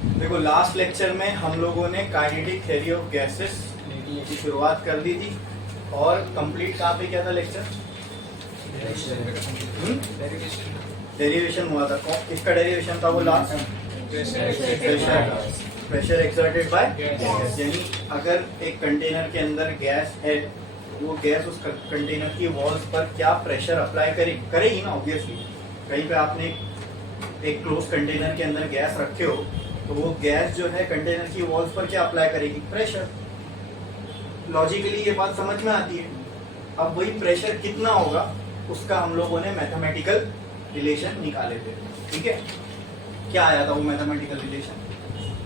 देखो last lecture में हम लोगों ने काइनेटिक थ्योरी ऑफ गैसेस की शुरुआत कर दी थी और कंप्लीट कहाँ पे किया था लेक्चर? डेरिवेशन हुआ था। किसका डेरिवेशन था वो last? Pressure exerted by gas. यानी अगर एक कंटेनर के अंदर गैस है, वो गैस उस कंटेनर की वॉल्स पर क्या प्रेशर अप्लाई करेगी ना, ऑब्वियसली। कहीं पे आपने एक क्लोज कंटेनर के अंदर गैस रखे हो तो वो गैस जो है कंटेनर की वॉल्स पर क्या अप्लाई करेगी? प्रेशर। लॉजिकली ये बात समझ में आती है। अब वही प्रेशर कितना होगा उसका हम लोगों ने मैथमेटिकल रिलेशन निकाले थे। ठीक है, क्या आया था वो मैथमेटिकल रिलेशन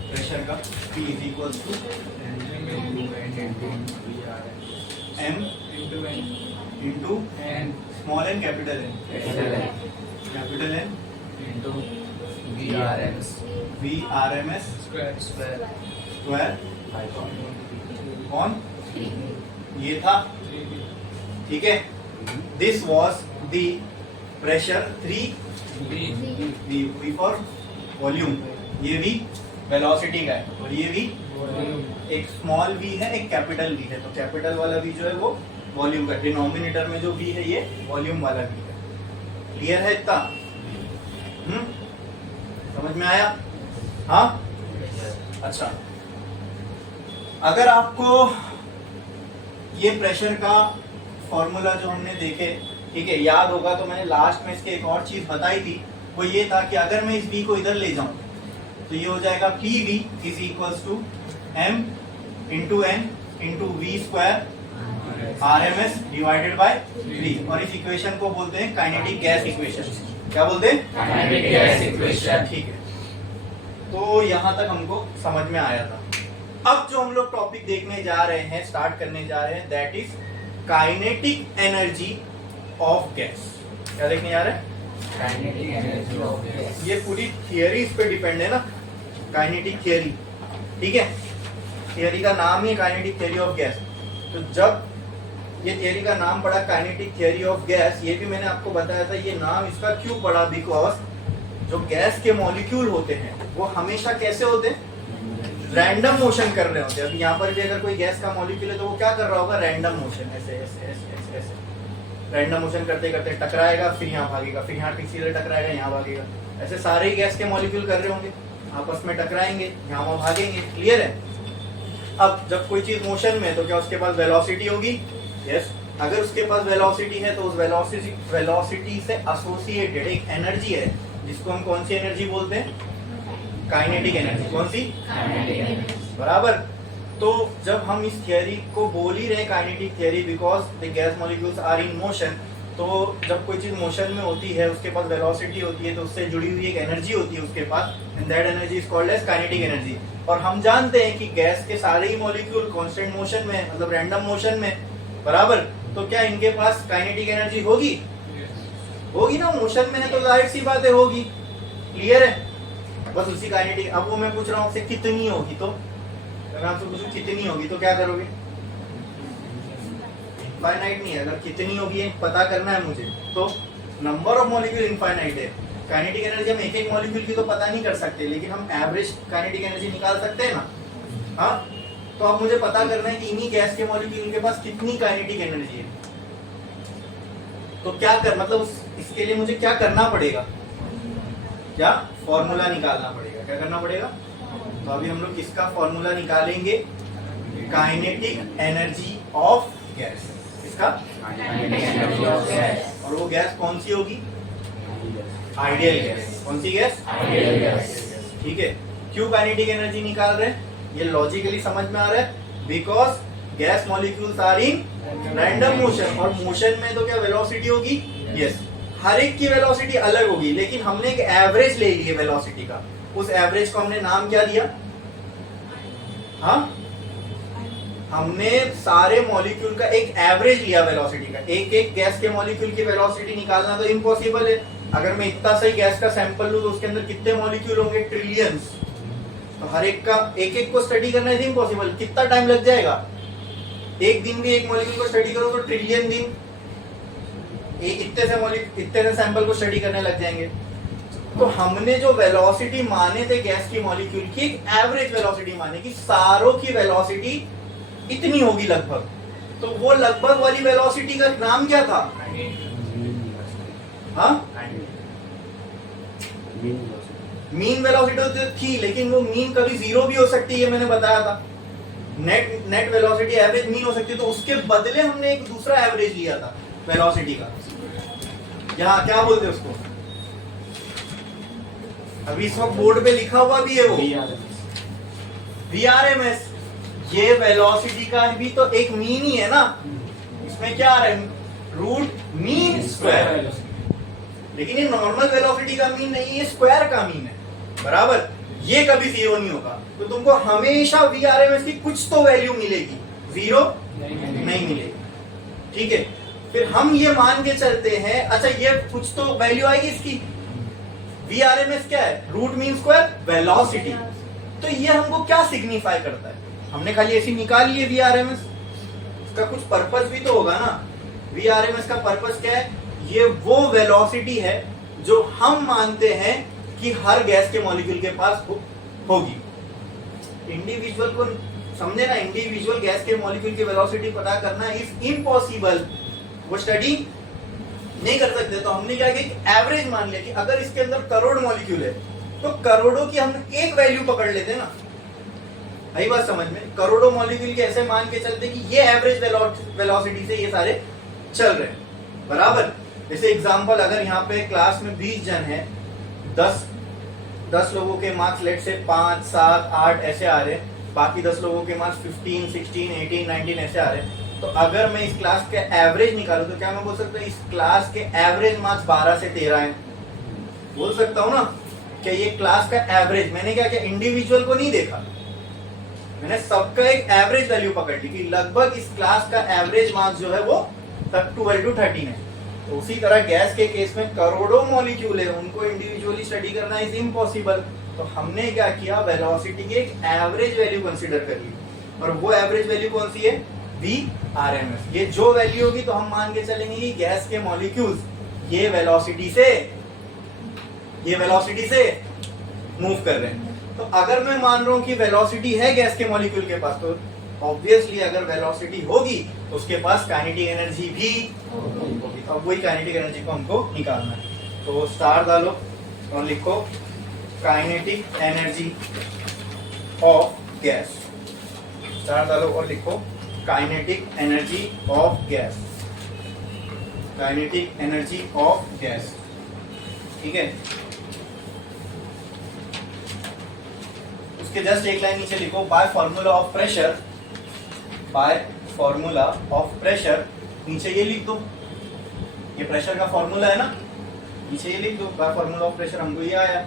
प्रेशर का? P is equal to m into small N capital N, capital N into VRMS square on ये था। ठीक है, this was the pressure 3 V for volume, ये भी वेलोसिटी का है और ये भी एक स्मॉल v है एक कैपिटल v है। तो कैपिटल वाला v जो है वो वॉल्यूम का, डिनोमिनेटर में जो v है ये वॉल्यूम वाला v है। क्लियर है इतना? समझ में आया? हाँ, अच्छा। अगर आपको ये प्रेशर का फॉर्मूला जो हमने देखे, ठीक है, याद होगा तो मैंने लास्ट में इसके एक और चीज बताई थी। वो ये था कि अगर मैं इस v को इधर ले जाऊं तो ये हो जाएगा PV is equals to m into n into V square RMS divided by 3। और इस इक्वेशन को बोलते हैं काइनेटिक गैस इक्वेशन। क्या बोलते हैं? Kinetic gas equation. ठीक है, तो यहां तक हमको समझ में आया था। अब जो हम लोग टॉपिक देखने जा रहे हैं, स्टार्ट करने जा रहे हैं, that is kinetic energy of gas. क्या देखने जा रहे हैं? Kinetic energy of gas. ये पूरी थियरी इस पे डिपेंड है ना, काइनेटिक थियरी। ठीक है, थियरी का नाम ही है काइनेटिक थियरी ऑफ गैस। तो जब ये थियरी का नाम पड़ा काइनेटिक थियरी ऑफ गैस, ये भी मैंने आपको बताया था ये नाम इसका क्यों पड़ा, बिकॉज जो गैस के मॉलिक्यूल होते हैं वो हमेशा कैसे होते हैं? रैंडम मोशन कर रहे होते हैं। अब यहाँ पर भी अगर कोई गैस का मॉलिक्यूल है तो वो क्या कर रहा होगा? रैंडम मोशन, ऐसे ऐसे ऐसे ऐसे ऐसे रैंडम मोशन करते करते टकराएगा, फिर यहाँ भागेगा, फिर यहाँ ठीक सीधे टकराएगा, यहाँ भागेगा। ऐसे सारे ही गैस के मॉलिक्यूल कर रहे होंगे, आपस में टकराएंगे, यहाँ वहाँ भागेंगे। क्लियर है? अब जब कोई चीज मोशन में है तो क्या उसके पास वेलोसिटी होगी? यस। अगर उसके पास वेलोसिटी है तो उस वेलोसिटी से एसोसिएटेड एक एनर्जी है जिसको हम कौन सी एनर्जी बोलते हैं? Kinetic energy. कौन सी? बराबर। तो जब हम इस थियरी को बोल ही रहे kinetic theory, because the gas molecules are in motion, तो जब कोई चीज मोशन में होती है उसके पास वेलोसिटी होती है तो उससे जुड़ी हुई एक एनर्जी होती है उसके पास, and that energy is called as kinetic energy. और हम जानते हैं कि गैस के सारे ही मॉलिक्यूल कांस्टेंट मोशन में, मतलब रैंडम मोशन में, बराबर। तो क्या इनके पास काइनेटिक एनर्जी होगी? होगी ना, मोशन में है तो जाहिर सी बात है होगी। क्लियर है? बस उसी काइनेटिक। अब वो मैं पूछ रहा हूँ आपसे कितनी होगी, तो अगर आपसे पूछूं कितनी होगी तो क्या करोगे? इनफाइनाइट नहीं है, अगर कितनी होगी पता करना है मुझे तो नंबर ऑफ मॉलिक्यूल इनफाइनाइट है। काइनेटिक एनर्जी हम एक एक मॉलिक्यूल की तो पता नहीं कर सकते, लेकिन हम एवरेज काइनेटिक एनर्जी निकाल सकते हैं ना। हाँ, तो अब मुझे पता करना है कि इन्हीं गैस के मॉलिक्यूल के पास कितनी काइनेटिक एनर्जी है। तो क्या कर, मतलब इसके लिए मुझे क्या करना पड़ेगा? क्या फॉर्मूला निकालना पड़ेगा। क्या करना पड़ेगा? तो अभी हम लोग किसका फॉर्मूला निकालेंगे? Kinetic energy of gas. किसका? Kinetic energy of gas. और वो गैस कौन सी होगी? Ideal gas. कौन सी गैस? Ideal gas. ठीक है, क्यों काइनेटिक एनर्जी निकाल रहे हैं? ये लॉजिकली समझ में आ रहा है, because gas molecules are in random motion, और मोशन में तो क्या वेलोसिटी होगी? यस। हर एक की वेलोसिटी अलग होगी, लेकिन हमने एक एवरेज ले ली है वेलोसिटी का। उस एवरेज को हमने नाम क्या दिया? हाँ, हमने सारे मॉलिक्यूल का एक एवरेज लिया वेलोसिटी का। एक एक गैस के मॉलिक्यूल की वेलोसिटी निकालना तो इम्पॉसिबल है। अगर मैं इतना सही गैस का सैंपल लूं तो उसके अंदर कितने मॉलिक्यूल होंगे? ट्रिलियंस। तो हर एक का एक एक को स्टडी करना इज इम्पॉसिबल। कितना टाइम लग जाएगा? एक दिन भी एक मॉलिक्यूल को स्टडी करो तो ट्रिलियन दिन इतने से सैंपल को स्टडी करने लग जाएंगे। तो हमने जो वेलोसिटी माने थे गैस की मॉलिक्यूल की, एक एवरेज वेलोसिटी माने कि सारों की वेलोसिटी इतनी होगी लगभग। तो वो लगभग वाली वेलोसिटी का नाम क्या था? हाँ, मीन वेलोसिटी तो थी, लेकिन वो मीन कभी जीरो भी हो सकती है, मैंने बताया था। नेट वेलोसिटी एवरेज मीन हो सकती है, तो उसके बदले हमने एक दूसरा एवरेज लिया था वेलोसिटी का। यहाँ क्या बोलते हैं उसको? अभी इस वक्त बोर्ड पे लिखा हुआ भी है वो VRMS। ये वेलोसिटी का भी तो एक मीन ही है ना, इसमें क्या आ रहा है? Root mean square. लेकिन ये नॉर्मल वेलोसिटी का मीन नहीं, ये स्क्वायर का मीन है, बराबर। ये कभी जीरो नहीं होगा, तो तुमको हमेशा VRMS की कुछ तो वैल्यू मिलेगी, जीरो नहीं मिलेगी, ठीक है। फिर हम ये मान के चलते हैं, अच्छा ये कुछ तो वैल्यू आएगी इसकी। VRMS क्या है? Root mean square velocity. तो ये हमको क्या सिग्निफाई करता है? हमने खाली ऐसी निकाल लिए VRMS, इसका कुछ पर्पस भी तो होगा ना। VRMS का पर्पस क्या है? ये वो वेलोसिटी है जो हम मानते हैं कि हर गैस के मॉलिक्यूल के पास होगी। इंडिविजुअल को समझे ना, इंडिविजुअल गैस के मॉलिक्यूल की वेलोसिटी पता करना इज इम्पॉसिबल, वो स्टडी नहीं कर सकते। तो हमने क्या किया, एवरेज मान लिया कि अगर इसके अंदर करोड़ मॉलिक्यूल है तो करोड़ों की हम एक वैल्यू पकड़ लेते ना। आई बात समझ में? करोड़ों मॉलिक्यूल के ऐसे मान के चलते कि ये एवरेज वेलोसिटी से ये सारे चल रहे हैं, बराबर। जैसे एग्जांपल, अगर यहाँ पे क्लास में 20 जन है, 10 लोगों के मार्क्स लेट से 5, 7, 8 ऐसे आ रहे हैं, बाकी 10 लोगों के मार्क्स 15, 16, 18, 19 ऐसे आ रहे हैं। तो अगर मैं इस क्लास के एवरेज निकालूं तो क्या मैं बोल सकता हूँ इस क्लास के एवरेज मार्क्स 12 से 13 हैं? बोल सकता हूँ ना कि ये क्लास का एवरेज। मैंने क्या किया, इंडिविजुअल को नहीं देखा, मैंने सबका एक एवरेज वैल्यू पकड़ ली कि लगभग इस क्लास का एवरेज मार्क्स जो है वो 12 to 13 है। तो उसी तरह गैस के केस में करोड़ों मॉलिक्यूल है, उनको इंडिविजुअली स्टडी करना इज इम्पॉसिबल। तो हमने क्या किया, वेलोसिटी की एक एवरेज वैल्यू कंसीडर कर ली, और वो एवरेज वैल्यू कौन सी है? VRMS। ये जो वैल्यू होगी तो हम मान के चलेंगे कि गैस के मॉलिक्यूल्स ये वेलोसिटी से मूव कर रहे हैं। तो अगर मैं मान रहा हूं कि वेलोसिटी है गैस के मॉलिक्यूल के पास, तो ऑब्वियसली अगर वेलोसिटी होगी तो उसके पास काइनेटिक एनर्जी भी होगी। अब वही काइनेटिक एनर्जी को हमको निकालना है। तो स्टार डालो और लिखो kinetic energy of gas. Star डालो और लिखो kinetic energy of gas. Kinetic energy of gas, ठीक है। उसके जस्ट एक लाइन नीचे लिखो by formula of pressure. By formula of pressure, नीचे ये लिख दो, ये प्रेशर का फॉर्मूला है ना, नीचे ये लिख दो बाय फॉर्मूला ऑफ प्रेशर। हमको ये आया।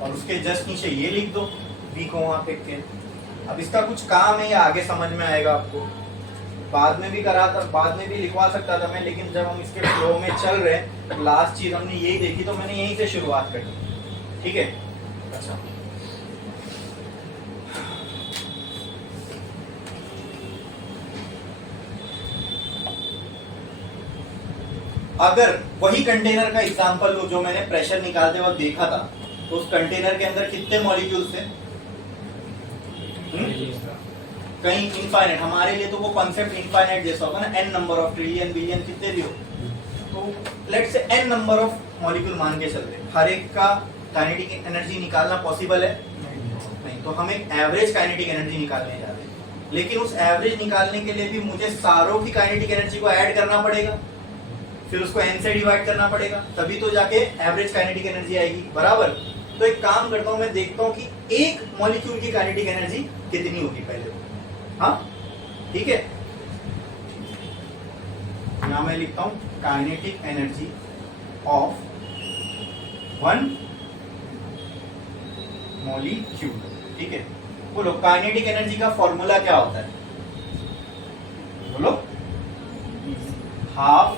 और उसके जस्ट नीचे ये लिख दो, V को वहां फेंक के। अब इसका कुछ काम है, ये आगे समझ में आएगा आपको। बाद में भी करा था, बाद में भी लिखवा सकता था मैं, लेकिन जब हम इसके फ्लो में चल रहे हैं तो लास्ट चीज हमने यही देखी, तो मैंने यहीं से शुरुआत कर दी, ठीक है। अच्छा, अगर वही कंटेनर का एग्जांपल लो जो मैंने प्रेशर निकालते वक्त देखा था, तो उस कंटेनर के अंदर कितने मॉलिक्यूल्स थे? कहीं इनफाइनाइट, हमारे लिए तो वो कॉन्सेप्ट इनफाइनाइट जैसा होगा ना, n number of trillion billion कितने भी हो, तो let's say n number of molecule मान के चलते, हर एक का काइनेटिक एनर्जी निकालना पॉसिबल है नहीं, तो हम एक एवरेज काइनेटिक एनर्जी निकालने जा रहे हैं। लेकिन उस एवरेज निकालने के लिए भी मुझे सारों की काइनेटिक एनर्जी को ऐड करना पड़ेगा, फिर उसको n से डिवाइड करना पड़ेगा, तभी तो जाके एवरेज काइनेटिक एनर्जी आएगी, बराबर। तो एक काम करता हूं, मैं देखता हूं कि एक मॉलिक्यूल की काइनेटिक एनर्जी कितनी होगी पहले। हाँ, ठीक है। यहां मैं लिखता हूं काइनेटिक एनर्जी ऑफ 1 मॉलिक्यूल, ठीक है। बोलो काइनेटिक एनर्जी का फॉर्मूला क्या होता है? बोलो, ½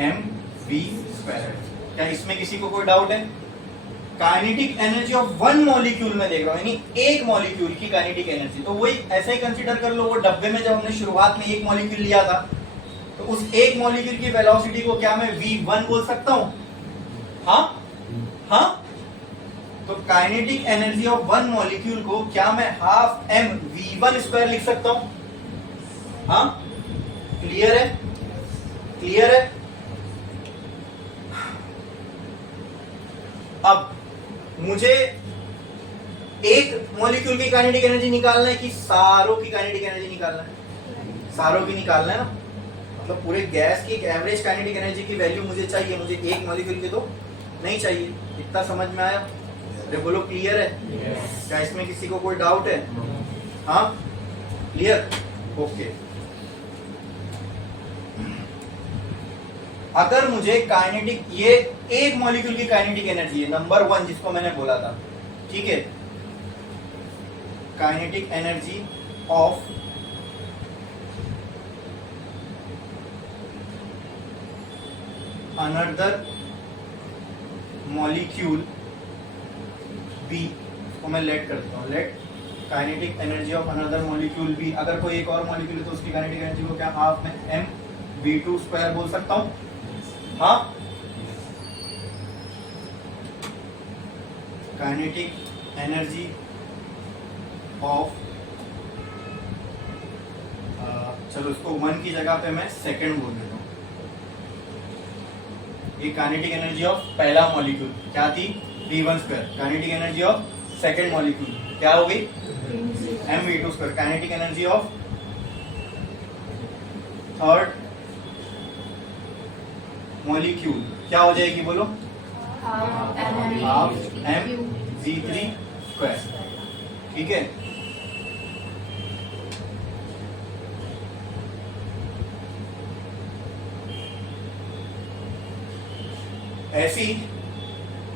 mv²। क्या इसमें किसी को कोई डाउट है? Kinetic energy of one molecule में देख रहा हूं, यानी एक मॉलिक्यूल की काइनेटिक एनर्जी, तो वही ऐसा ही कंसीडर कर लो, वो डब्बे में जब हमने शुरुआत में एक मॉलिक्यूल लिया था, तो उस एक मॉलिक्यूल की वेलोसिटी को क्या मैं v1 बोल सकता हूं? हाँ, तो kinetic energy of one molecule को क्या मैं हाफ m v1 स्क्वायर लिख सकता हूं? हाँ, क्लियर है? क्लियर है? अब मुझे एक मॉलिक्यूल की काइनेटिक एनर्जी निकालना है कि सारों की काइनेटिक एनर्जी निकालना है? सारों की निकालना है ना, मतलब पूरे गैस की एक एवरेज काइनेटिक एनर्जी की वैल्यू मुझे चाहिए, मुझे एक मॉलिक्यूल की तो नहीं चाहिए। इतना समझ में आया? अरे बोलो क्लियर है? Yes. क्या इसमें किसी को कोई डाउट है? हाँ, क्लियर? ओके। अगर मुझे काइनेटिक, ये एक मॉलिक्यूल की काइनेटिक एनर्जी है नंबर 1 जिसको मैंने बोला था, ठीक है, kinetic energy of another molecule B को मैं लेट कर देता हूं, let kinetic energy of another molecule B. अगर कोई एक और मॉलिक्यूल है तो उसकी काइनेटिक एनर्जी को क्या हाफ में m v2 स्क्वायर बोल सकता हूं? हाँ, काइनेटिक एनर्जी ऑफ, चलो इसको 1 की जगह पे मैं सेकंड बोल देता हूं। ये काइनेटिक एनर्जी ऑफ पहला मॉलिक्यूल क्या थी? v1 square. Kinetic energy of second molecule क्या हो गई? mv2 square. Kinetic energy of third molecule क्या हो जाएगी बोलो? Half m v3 square. ठीक है, ऐसी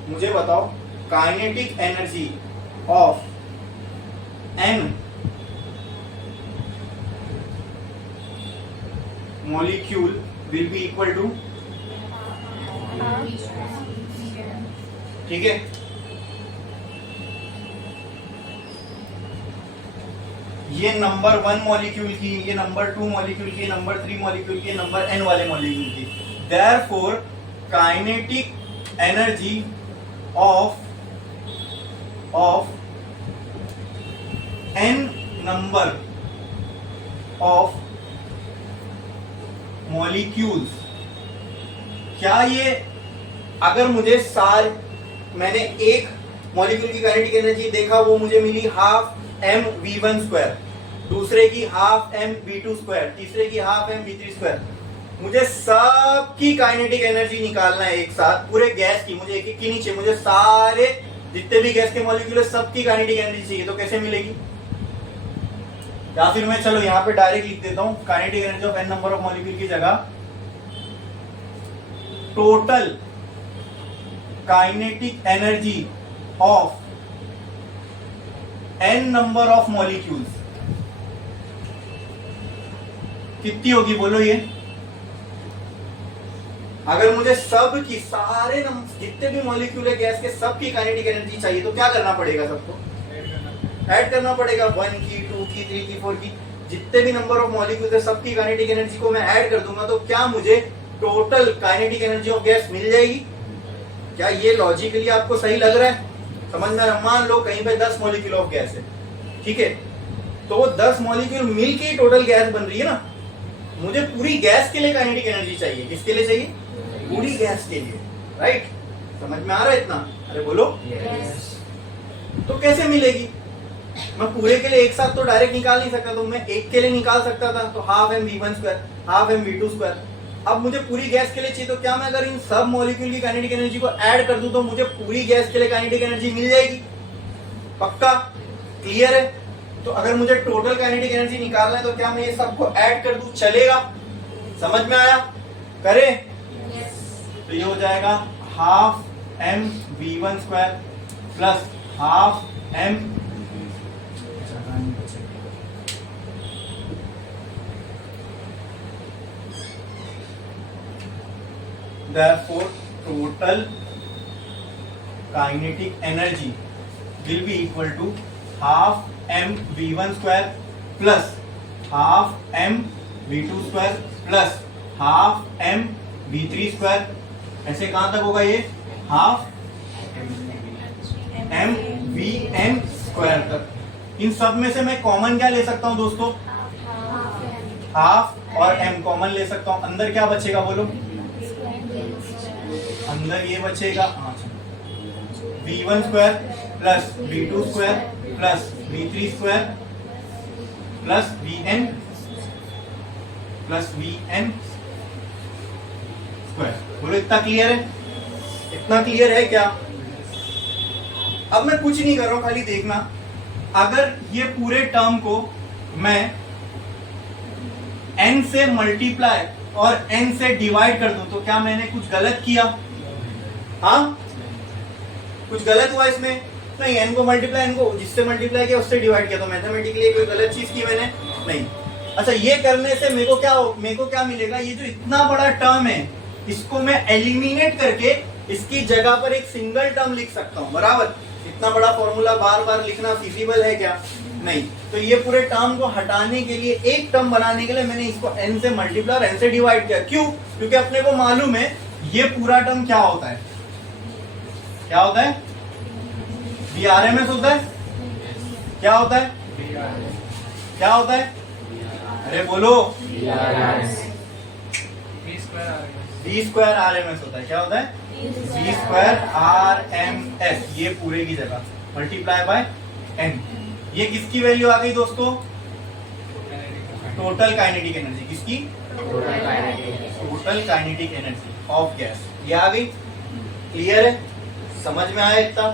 मुझे बताओ kinetic energy of n molecule will be equal to, ठीक है, ये नंबर 1 मॉलिक्यूल की, ये नंबर 2 मॉलिक्यूल की, नंबर 3 मॉलिक्यूल की, नंबर n वाले मॉलिक्यूल की। Therefore kinetic energy of n number of molecules, क्या ये, अगर मुझे मैंने एक मॉलिक्यूल की काइनेटिक एनर्जी देखा, वो मुझे मिली हाफ m v1 स्क्वायर, दूसरे की हाफ m v2 स्क्वायर, तीसरे की हाफ m v3 स्क्वायर, मुझे सबकी काइनेटिक एनर्जी निकालना है एक साथ, पूरे गैस की, मुझे एक एक की नहीं चाहिए, मुझे सारे जितने भी गैस के मॉलिक्यूल है सबकी काइनेटिक एनर्जी चाहिए। तो कैसे मिलेगी? या फिर मैं चलो यहाँ पे डायरेक्ट लिख देता हूं, kinetic energy of n number of molecule की जगह total kinetic energy of n number of molecules कितनी होगी बोलो? ये अगर मुझे सब की, सारे जितने भी मॉलिक्यूल है गैस के, सबकी काइनेटिक एनर्जी चाहिए, तो क्या करना पड़ेगा? सबको ऐड करना पड़ेगा, 1 की, 2 की, 3 की, 4 की, जितने भी नंबर ऑफ मॉलिक्यूल है सबकी काइनेटिक एनर्जी को मैं ऐड कर दूंगा, तो क्या मुझे total kinetic energy of gas मिल जाएगी? क्या ये लॉजिकली आपको सही लग रहा है? समझ में? मान लो कहीं पे 10 मॉलिक्यूल ऑफ गैस है, ठीक है, तो वो 10 मॉलिक्यूल मिलके ही टोटल गैस बन रही है ना। मुझे पूरी गैस के लिए काइनेटिक एनर्जी चाहिए, किसके लिए चाहिए? पूरी गैस के लिए, राइट? समझ में आ रहा है इतना? अरे बोलो। Yes. तो कैसे मिलेगी? मैं पूरे के लिए एक साथ तो डायरेक्ट निकाल नहीं सकता, तो मैं एक के लिए निकाल सकता था, तो half m v1 square, half m v2 square. अब मुझे पूरी गैस के लिए चाहिए, तो क्या मैं अगर इन सब मॉलिक्यूल की काइनेटिक एनर्जी को ऐड कर दूं तो मुझे पूरी गैस के लिए काइनेटिक एनर्जी मिल जाएगी? पक्का? क्लियर है? तो अगर मुझे टोटल काइनेटिक एनर्जी निकालना है तो क्या मैं ये सबको ऐड कर दूं? चलेगा? समझ में आया? करें? तो ये हो जाएगा half m v1 square plus half m, therefore total kinetic energy will be equal to half M v1 square plus half M v2 square plus half M v3 square. ऐसे कहां तक होगा ये? Half M V N square तक। इन सब में से मैं कॉमन क्या ले सकता हूं दोस्तों? हाफ और एम कॉमन ले सकता हूं। अंदर क्या बचेगा बोलो? अंदर ये बचेगा v1 square plus v2 square plus v3 square plus vn square. बोलो इतना क्लियर है? इतना क्लियर है क्या? अब मैं कुछ नहीं कर रहा हूं, खाली देखना। अगर ये पूरे टर्म को मैं n से मल्टीप्लाई और n से डिवाइड कर दूं तो क्या मैंने कुछ गलत किया? हाँ, कुछ गलत हुआ इसमें? नहीं, n को मल्टीप्लाई, n को जिससे मल्टीप्लाई किया उससे डिवाइड किया, तो मैथमेटिकली कोई गलत चीज की मैंने नहीं। अच्छा, ये करने से मेरे को क्या मिलेगा? ये जो इतना बड़ा टर्म है इसको मैं एलिमिनेट करके इसकी जगह पर एक सिंगल टर्म लिख सकता हूं, बराबर। इतना बड़ा फॉर्मूला बार बार लिखना फिजिबल है क्या? नहीं। तो ये पूरे टर्म को हटाने के लिए, एक टर्म बनाने के लिए मैंने इसको n से मल्टीप्लाई और n से डिवाइड किया। क्यों? क्योंकि अपने को मालूम है ये पूरा टर्म क्या होता है? क्या होता है? VRMS होता है। क्या होता है? क्या होता है? अरे बोलो। V स्क्वायर RMS होता है। क्या होता है? V square RMS। ये पूरे की जगह मल्टीप्लाई बाय n। ये किसकी वैल्यू आ गई दोस्तों? Total kinetic energy. किसकी? Total kinetic energy of gas. ये आ गई। क्लियर है? समझ में आया इतना?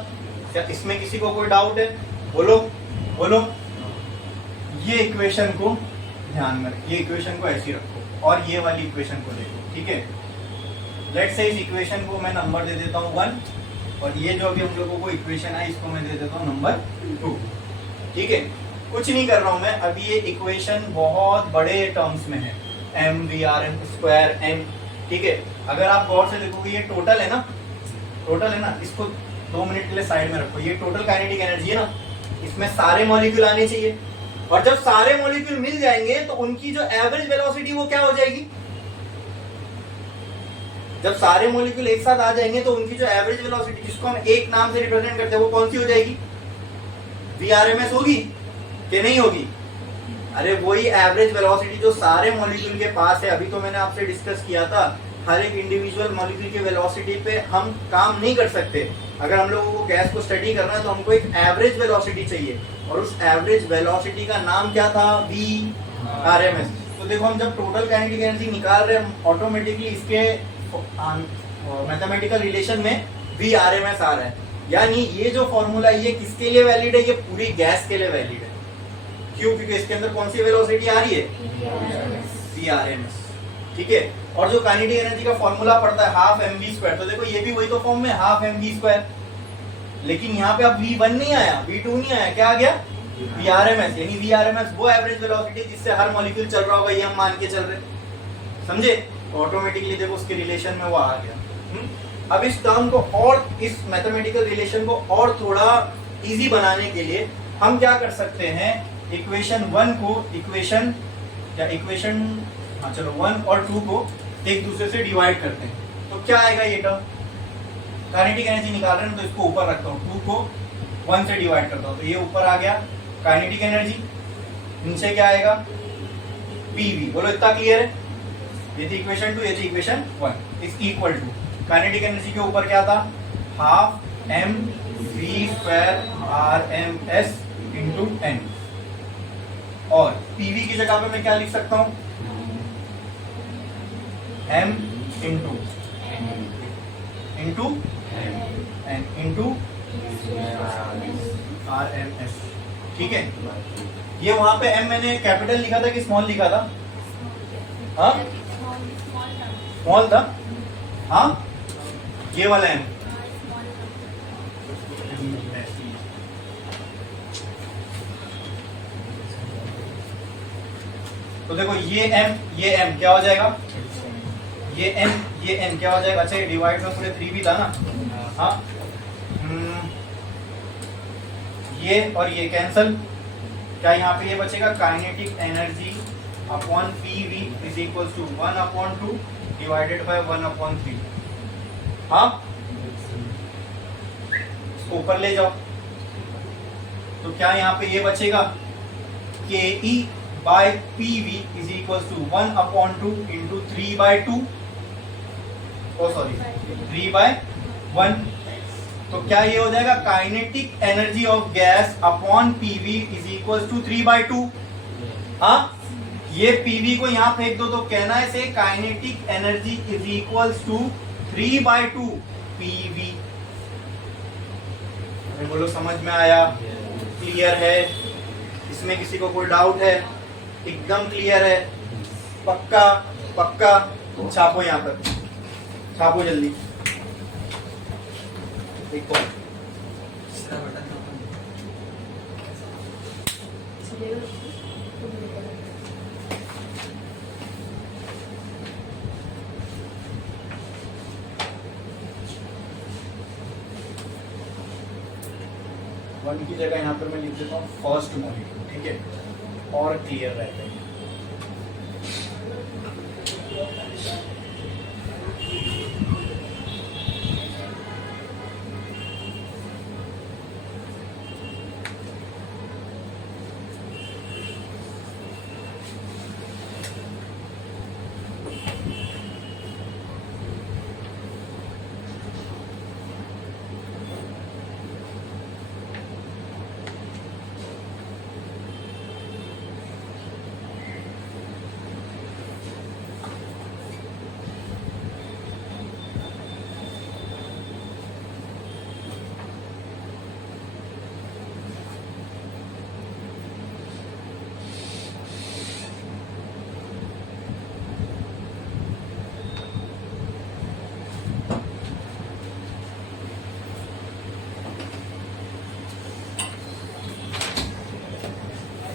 क्या इसमें किसी को कोई डाउट है? बोलो बोलो। ये इक्वेशन को ध्यान में, ये इक्वेशन को ऐसी रखो और ये वाली इक्वेशन को देखो, ठीक है। लेट्स से इस इक्वेशन को मैं नंबर दे देता हूँ 1 और ये जो अभी हम लोगों को इक्वेशन है इसको मैं दे देता हूँ नंबर 2, ठीक है। कुछ नहीं कर रहा हूं मैं, अभी ये इक्वेशन बहुत बड़े टर्म्स में है, M V R M square N, ठीक है। अगर आप गौर से देखोगे ये टोटल है ना, टोटल है ना, इसको 2 मिनट के लिए साइड में रखो। ये टोटल काइनेटिक एनर्जी है ना, इसमें सारे मॉलिक्यूल आने चाहिए और जब सारे मॉलिक्यूल मिल जाएंगे तो उनकी जो एवरेज वेलोसिटी वो क्या हो जाएगी? जब सारे मॉलिक्यूल एक साथ आ जाएंगे तो उनकी जो एवरेज वेलोसिटी, जिसको हम एक नाम से रिप्रेजेंट करते हैं, वो कौन सी हो जाएगी? VRMS होगी कि नहीं होगी? अरे वही एवरेज वेलोसिटी जो सारे मॉलिक्यूल के पास है। अभी तो मैंने आपसे डिस्कस किया था, हर एक इंडिविजुअल मॉलिक्यूल की वेलोसिटी पे हम काम नहीं कर सकते। अगर हम लोगों को गैस को स्टडी करना है तो हमको एक एवरेज वेलोसिटी चाहिए और उस एवरेज वेलोसिटी का नाम क्या था? VRMS। तो देखो, हम जब टोटल काइनेटिक एनर्जी निकाल रहे हैं, ऑटोमेटिकली इसके मैथमेटिकल रिलेशन में VRMS आ रहा है। यानी ये जो फॉर्मूला ये किसके लिए वैलिड है? ये पूरी गैस के लिए वैलिड है। क्यों? क्योंकि इसके अंदर कौन सी वेलोसिटी आ रही है? VRMS, ठीक है। और जो काइनेटिक एनर्जी का फॉर्मूला पड़ता है हाफ mv², तो देखो ये भी वही तो फॉर्म में, हाफ mv²। लेकिन यहाँ पे अब V1 नहीं आया, V2 नहीं आया, क्या आ गया? VRMS। यानी VRMS वो एवरेज वेलोसिटी जिससे हर मॉलिक्यूल चल रहा होगा, ये हम मान के चल रहे, समझे? ऑटोमेटिकली देखो उसके रिलेशन में वो आ गया। अब इस टर्म को और इस मैथमेटिकल रिलेशन को और थोड़ा इजी बनाने के लिए हम क्या कर सकते हैं? इक्वेशन 1 को इक्वेशन 1 और 2 को एक दूसरे से डिवाइड करते हैं। तो क्या आएगा? ये टर्म काइनेटिक एनर्जी निकाल रहे हैं तो इसको ऊपर रखता हूँ, 2 को 1 से डिवाइड करता हूँ, तो ये ऊपर आ गया काइनेटिक एनर्जी। नीचे क्या आएगा? PV। बोलो इतना क्लियर है? ये थी इक्वेशन 2, ये थी equation 1 is equal to kinetic energy के ऊपर क्या था? Half M V square RMS into n। और PV की जगह पे मैं क्या लिख सकता हूं? m into n into RMS, ठीक है। ये वहां पे m मैंने कैपिटल लिखा था कि स्मॉल लिखा था? हाँ, स्मॉल था। हाँ, ये वाला m। तो देखो ये m क्या हो जाएगा? ये n क्या हो जाएगा? अच्छा, ये डिवाइड में पूरे 3 भी था ना? हाँ, ये और ये कैंसल, क्या यहाँ पे ये बचेगा kinetic energy upon P V is equal to 1/2 divided by 1/3। हाँ, इसको ऊपर ले जाओ तो क्या यहाँ पे ये बचेगा K E by P V is equal to 1/2 into 3/2, oh sorry 3/1। तो क्या ये हो जाएगा kinetic energy of gas upon PV is equal to 3/2। हाँ, ये पीवी को यहाँ फेंक दो तो कहना है से kinetic energy is equal to 3/2 PV. बोलो समझ में आया? क्लियर है? इसमें किसी को कोई डाउट है? एकदम क्लियर है? पक्का पक्का? छापो यहाँ पर, छापो जल्दी। एक और वन की जगह यहाँ पर मैं लिख देता हूँ फर्स्ट मॉलिक्यूल, ठीक है, और क्लियर रहेगा।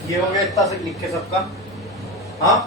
ये हो गया इतना से लिख के सबका। हाँ,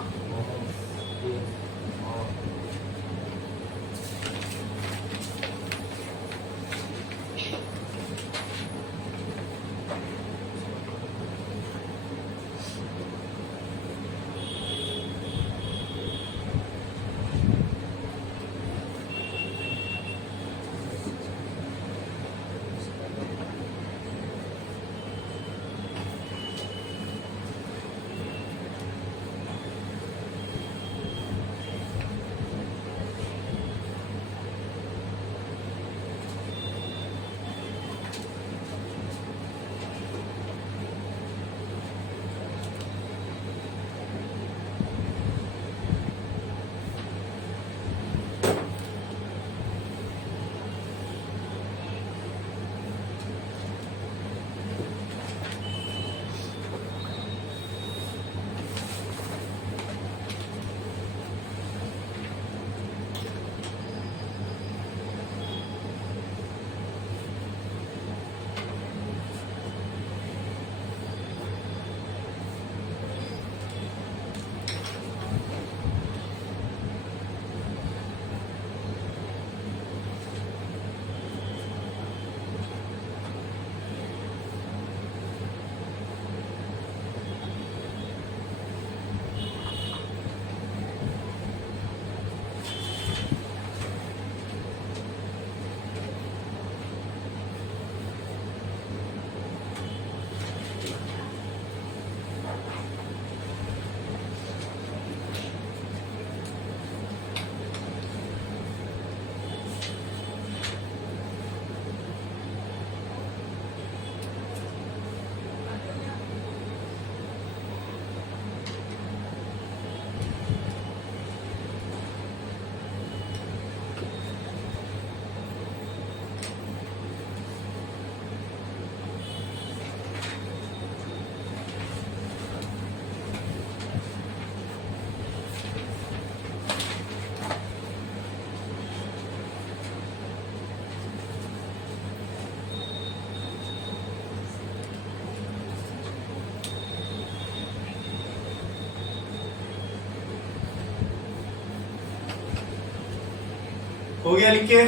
हो गया लिख के?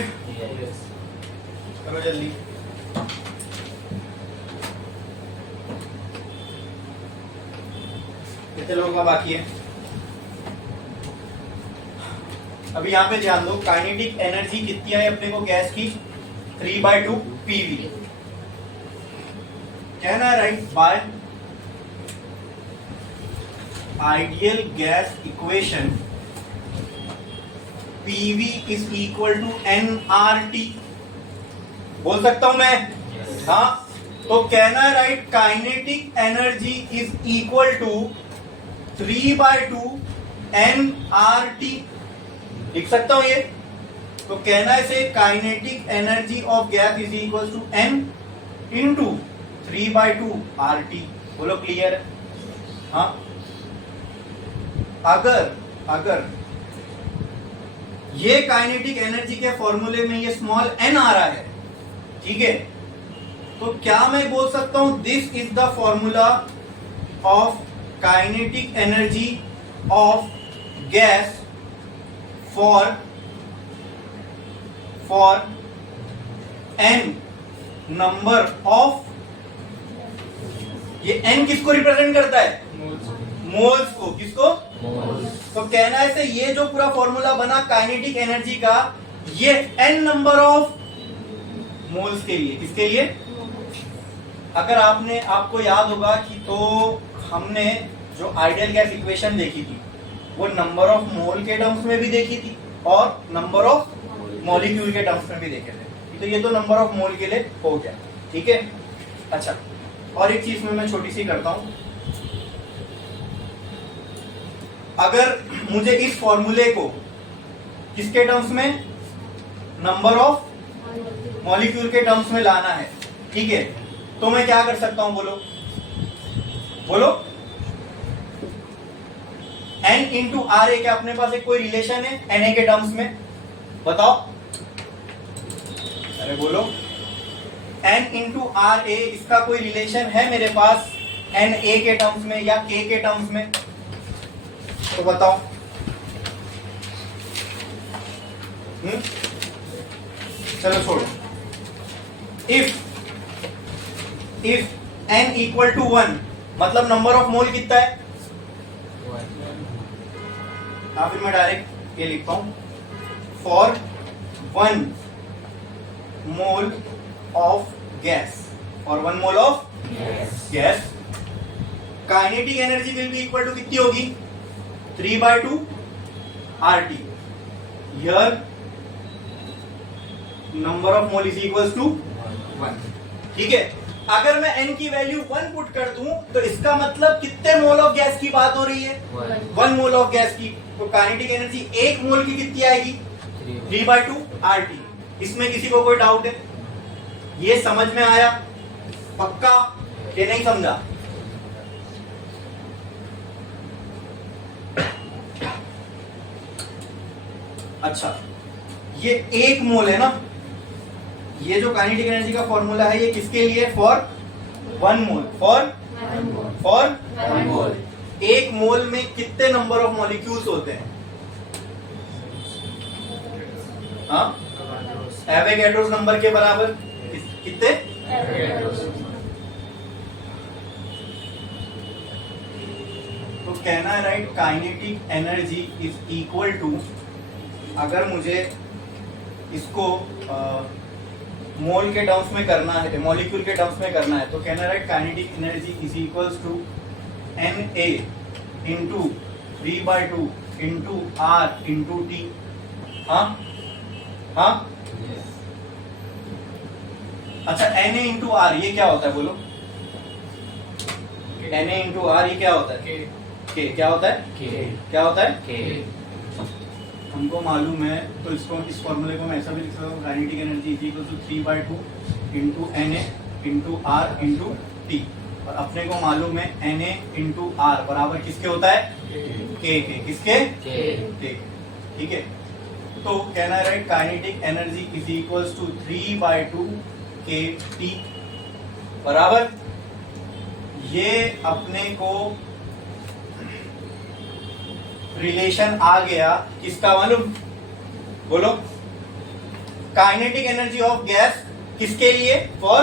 करो जल्दी। कितने लोगों का बाकी है? अभी यहाँ पे ध्यान दो, काइनेटिक एनर्जी कितनी आई अपने को गैस की? 3/2 PV। कहना है right by ideal gas equation PV is equal to nRT। बोल सकता हूं मैं? हाँ, तो कहना है right kinetic energy is equal to 3/2 nRT। लिख सकता हूं ये? तो कहना है से kinetic energy of gas is equal to n into 3/2 RT। बोलो क्लियर है? हाँ, अगर ये काइनेटिक एनर्जी के फॉर्मूले में ये स्मॉल n आ रहा है, ठीक है, तो क्या मैं बोल सकता हूं this is the formula of kinetic energy of gas for n number of, ये n किसको रिप्रेजेंट करता है? मोल्स को। किसको? तो कहना है से ये जो पूरा फॉर्मूला बना काइनेटिक एनर्जी का, ये n नंबर ऑफ मोल्स के लिए। किसके लिए? अगर आपको याद होगा कि तो हमने जो आइडियल गैस इक्वेशन देखी थी वो नंबर ऑफ मोल के टर्म्स में भी देखी थी और नंबर ऑफ मॉलिक्यूल के टर्म्स में भी देखे थे। तो ये तो नंबर ऑफ मोल के लिए हो गया, ठीक है। अच्छा, और एक चीज में मैं छोटी सी करता हूं, अगर मुझे इस फॉर्मूले को किसके टर्म्स में? नंबर ऑफ मॉलिक्यूल के टर्म्स में लाना है, ठीक है, तो मैं क्या कर सकता हूं? बोलो n इंटू आर ए, क्या अपने पास एक कोई रिलेशन है Na के टर्म्स में? बताओ, अरे बोलो, n इंटू आर ए, इसका कोई रिलेशन है मेरे पास Na के टर्म्स में या K के टर्म्स में? तो बताओ। चलो छोड़ो। इफ n इक्वल टू 1, मतलब नंबर ऑफ मोल कितना है? या फिर मैं डायरेक्ट ये लिखता हूं, for 1 mole of gas, for 1 mole of gas kinetic energy will be equal to कितनी होगी? 3/2 RT। Here number of mole is equals to 1, ठीक है। अगर मैं n की वैल्यू 1 पुट कर दूं तो इसका मतलब कितने मोल ऑफ गैस की बात हो रही है? 1 मोल ऑफ गैस की। तो काइनेटिक एनर्जी 1 मोल की कितनी आएगी? 3/2 RT। इसमें किसी को कोई डाउट है? ये समझ में आया पक्का कि नहीं समझा? अच्छा, ये 1 मोल है ना, ये जो काइनेटिक एनर्जी का फॉर्मूला है ये किसके लिए? For 1 mole. फॉर 1 मोल। 1 मोल में कितने नंबर ऑफ मॉलिक्यूल्स होते हैं? हाँ, एवोगैड्रोस नंबर के बराबर कितने? तो कहना है right kinetic energy is equal to, अगर मुझे इसको मोल के टर्म्स में करना है, मॉलिक्यूल के टर्म्स में करना है, तो कहना है kinetic energy is equals to Na into 3/2 into R into T। हाँ हाँ, अच्छा, Na इंटू R ये क्या होता है? बोलो, Na इंटू R ये क्या होता है? K क्या होता है? क्या होता है? हमको मालूम है, तो इसको, इस फॉर्मूले को मैं ऐसा भी लिख सकता हूँ, kinetic energy is equal to 3/2 into Na into R into T। और अपने को मालूम है Na इंटू R बराबर किसके होता है? K के। किसके? K। ठीक है, तो कहना है right kinetic energy is equals to 3/2 KT बराबर, ये अपने को रिलेशन आ गया किसका मालूम? बोलो, काइनेटिक एनर्जी ऑफ गैस किसके लिए? For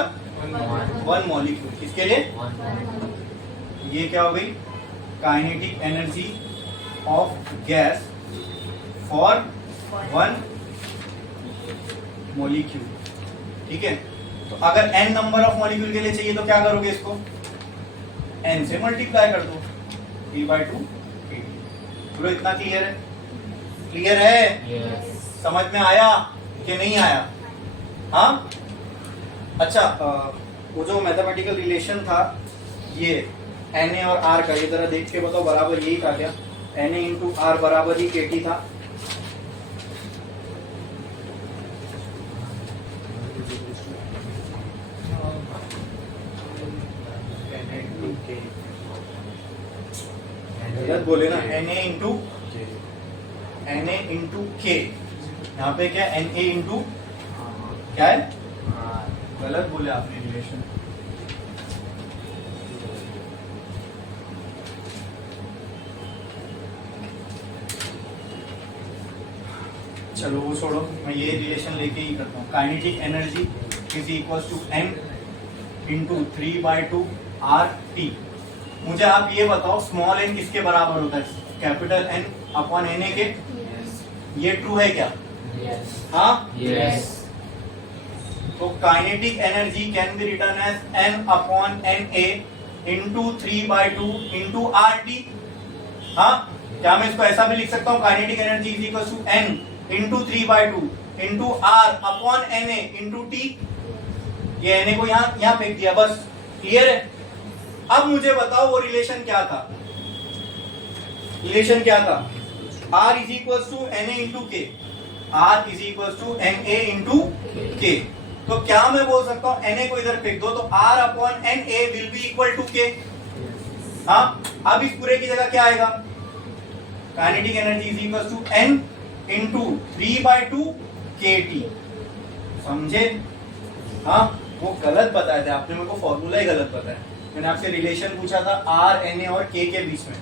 1 molecule. किसके लिए? ये क्या हो गई? Kinetic energy of gas for 1 molecule. ठीक है, तो अगर n नंबर ऑफ मॉलिक्यूल के लिए चाहिए तो क्या करोगे, इसको n से मल्टीप्लाई कर दो, P/2 बोलो। इतना क्लियर है? क्लियर है? Yes. समझ में आया कि नहीं आया? हाँ, अच्छा, वो जो मैथमेटिकल रिलेशन था ये Na और R का, ये जरा देख के बताओ, बराबर यही था क्या? Na इंटू R बराबर ही KT था। गलत बोले ना, Na इंटू K, यहाँ पे क्या Na इंटू क्या है? गलत बोले आपने रिलेशन। चलो वो छोड़ो, मैं ये रिलेशन लेके ही करता हूँ। Kinetic energy is equal to n into 3/2 RT। मुझे आप ये बताओ स्मॉल n किसके बराबर होता है? कैपिटल N अपॉन Na के। ये ट्रू है क्या? Yes. हाँ, Yes. तो kinetic energy can be written as n upon Na into 3/2 into RT। हाँ, क्या मैं इसको ऐसा भी लिख सकता हूँ? Kinetic energy is equal to n into 3/2 into R upon Na into T। ये Na को यहाँ फेंक दिया, बस। क्लियर है? अब मुझे बताओ वो रिलेशन क्या था? रिलेशन क्या था? R is equal to Na into K, R is equal to Na into K. तो क्या मैं बोल सकता हूँ Na को इधर फेंक दो तो R upon Na will be equal to K. हाँ, अब इस पूरे की जगह क्या आएगा? Kinetic energy is equal to n into 3/2 KT। समझे? हाँ, वो गलत बताया था आपने, मेरे को फॉर्मूला ही गलत बताया। मैंने आपसे रिलेशन पूछा था R, Na और K के बीच में।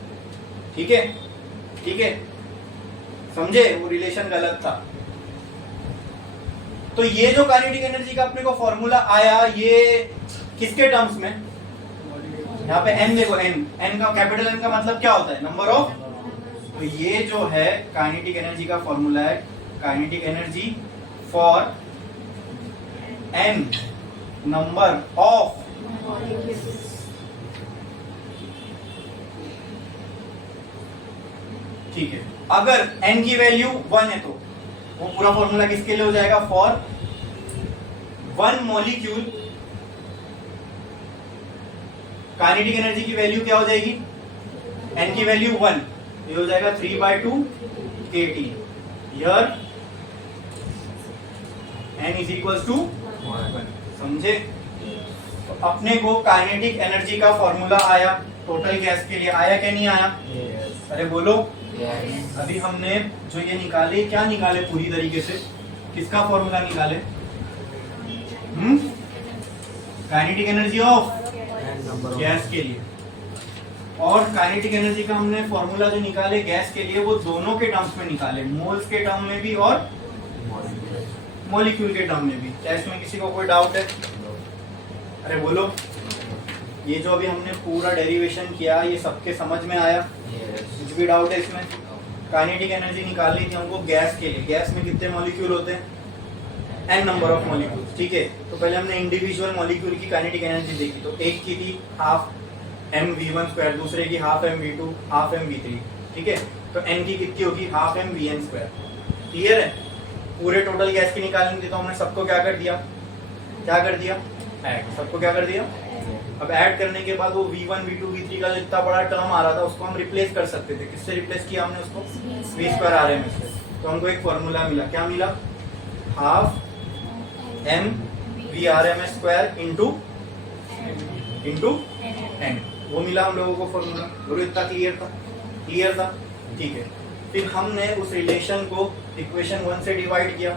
ठीक है, ठीक है, समझे? वो रिलेशन गलत था। तो ये जो काइनेटिक एनर्जी का अपने को फॉर्मूला आया, ये किसके टर्म्स में? यहाँ पे n देखो, n का कैपिटल N का मतलब क्या होता है? Number of. तो ये जो है काइनेटिक एनर्जी का फॉर्मूला है, kinetic energy for n number of ठीक है, अगर n की वैल्यू 1 है तो वो पूरा फॉर्मूला किसके लिए हो जाएगा? फॉर 1 मॉलिक्यूल काइनेटिक एनर्जी की वैल्यू क्या हो जाएगी? n की वैल्यू 1, ये हो जाएगा 3/2 KT। Here n is equal to 1। समझे? तो अपने को काइनेटिक एनर्जी का फॉर्मूला आया टोटल गैस के लिए, आया क्या नहीं आया? Yes. अरे बोलो। Yes. अभी हमने जो ये निकाले, क्या निकाले पूरी तरीके से? किसका फॉर्मूला निकाले? काइनेटिक एनर्जी ऑफ गैस के लिए। और काइनेटिक एनर्जी का हमने फॉर्मूला जो निकाले गैस के लिए, वो दोनों के टर्म्स में निकाले, मोल्स के टर्म में भी और मॉलिक्यूल के टर्म में भी। क्या इसमें किसी को कोई डाउट है? अरे बोलो। ये जो अभी हमने पूरा डेरिवेशन किया, ये सबके समझ में आया? Yes. कुछ भी डाउट है इसमें? काइनेटिक एनर्जी निकालनी थी हमको गैस के लिए। गैस में कितने मॉलिक्यूल होते हैं? n number of molecule. ठीक है, तो पहले हमने इंडिविजुअल मॉलिक्यूल की काइनेटिक एनर्जी देखी। तो एक की थी हाफ mv1², दूसरे की हाफ mv2, हाफ mv3। ठीक है, तो n की कितनी होगी? Half mvn²। क्लियर है? पूरे टोटल गैस की निकालनी थी, तो हमने सबको क्या कर दिया? क्या कर दिया? ऐड। सबको क्या कर दिया? अब ऐड करने के बाद वो v1, v2, v3 का जितना बड़ा टर्म आ रहा था उसको हम रिप्लेस कर सकते थे। किससे रिप्लेस किया हमने उसको? v² RMS से। तो हमको एक फॉर्मूला मिला। क्या मिला? Half m v RMS² into n। वो मिला हम लोगों को फॉर्मूला। बोलो, इतना क्लियर था? क्लियर था? ठीक है, फिर हमने उस रिलेशन को इक्वेशन 1 से डिवाइड किया,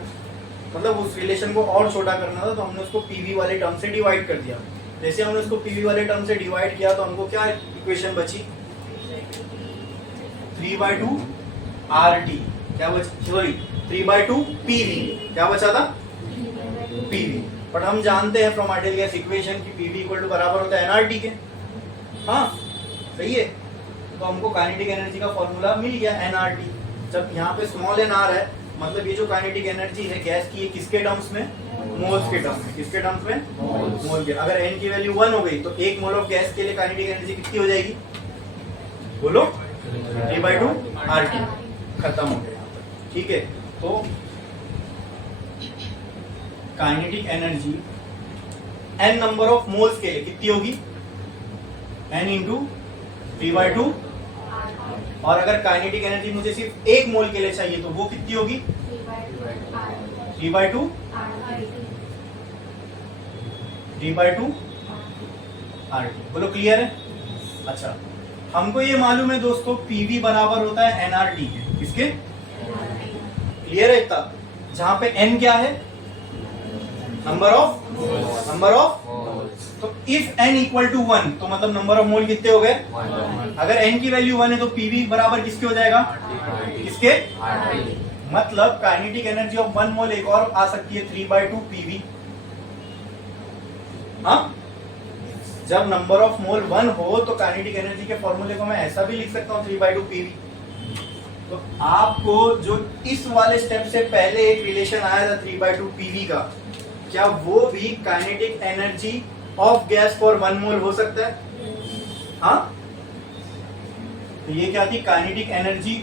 मतलब उस रिलेशन को और छोटा करना था, तो हमने उसको पीवी वाले टर्म से डिवाइड कर दिया। जैसे हमने उसको पीवी वाले टर्म से डिवाइड किया तो हमको क्या इक्वेशन बची? 3/2 RT। क्या बची? Sorry, 3/2 PV। क्या बचा था? PV। बट हम जानते हैं फ्रॉम आइडियल गैस इक्वेशन की PV इक्वल टू बराबर होता है nRT के। हाँ, सही है। तो हमको काइनेटिक एनर्जी का फॉर्मूला मिल गया nRT। जब यहाँ पे स्मॉल n r है मतलब ये जो काइनेटिक एनर्जी है गैस की, ये किसके टर्म्स में, मोल्स के टर्म्स में। किसके टर्म्स में, मोल के। अगर n की वैल्यू 1 हो गई तो 1 मोल ऑफ गैस के लिए काइनेटिक एनर्जी कितनी हो जाएगी, बोलो, 3/2 RT। खत्म हो गया यहाँ पर। ठीक है, तो kinetic energy n number of moles के लिए कितनी होगी, n इंटू 3/2। और अगर काइनेटिक एनर्जी मुझे सिर्फ 1 मोल के लिए चाहिए तो वो कितनी होगी, 3/2 RT। बोलो क्लियर है। अच्छा, हमको ये मालूम है दोस्तों PV बराबर होता है nRT के। किसके, क्लियर है इतना। जहां पे n क्या है, नंबर ऑफ तो इफ n इक्वल टू 1 तो मतलब नंबर ऑफ मोल कितने हो गए। अगर n की वैल्यू 1 है तो PV बराबर किसके हो जाएगा, किसके, मतलब काइनेटिक एनर्जी ऑफ 1 मोल एक और आ सकती है 3/2 PV। हाँ, जब नंबर ऑफ मोल 1 हो तो काइनेटिक एनर्जी के फॉर्मूले को मैं ऐसा भी लिख सकता हूँ 3/2 PV। तो आपको जो इस वाले स्टेप से पहले एक रिलेशन आया था 3/2 PV का, क्या वो भी kinetic energy of gas for 1 मोल हो सकता है। हाँ, तो ये क्या थी, kinetic energy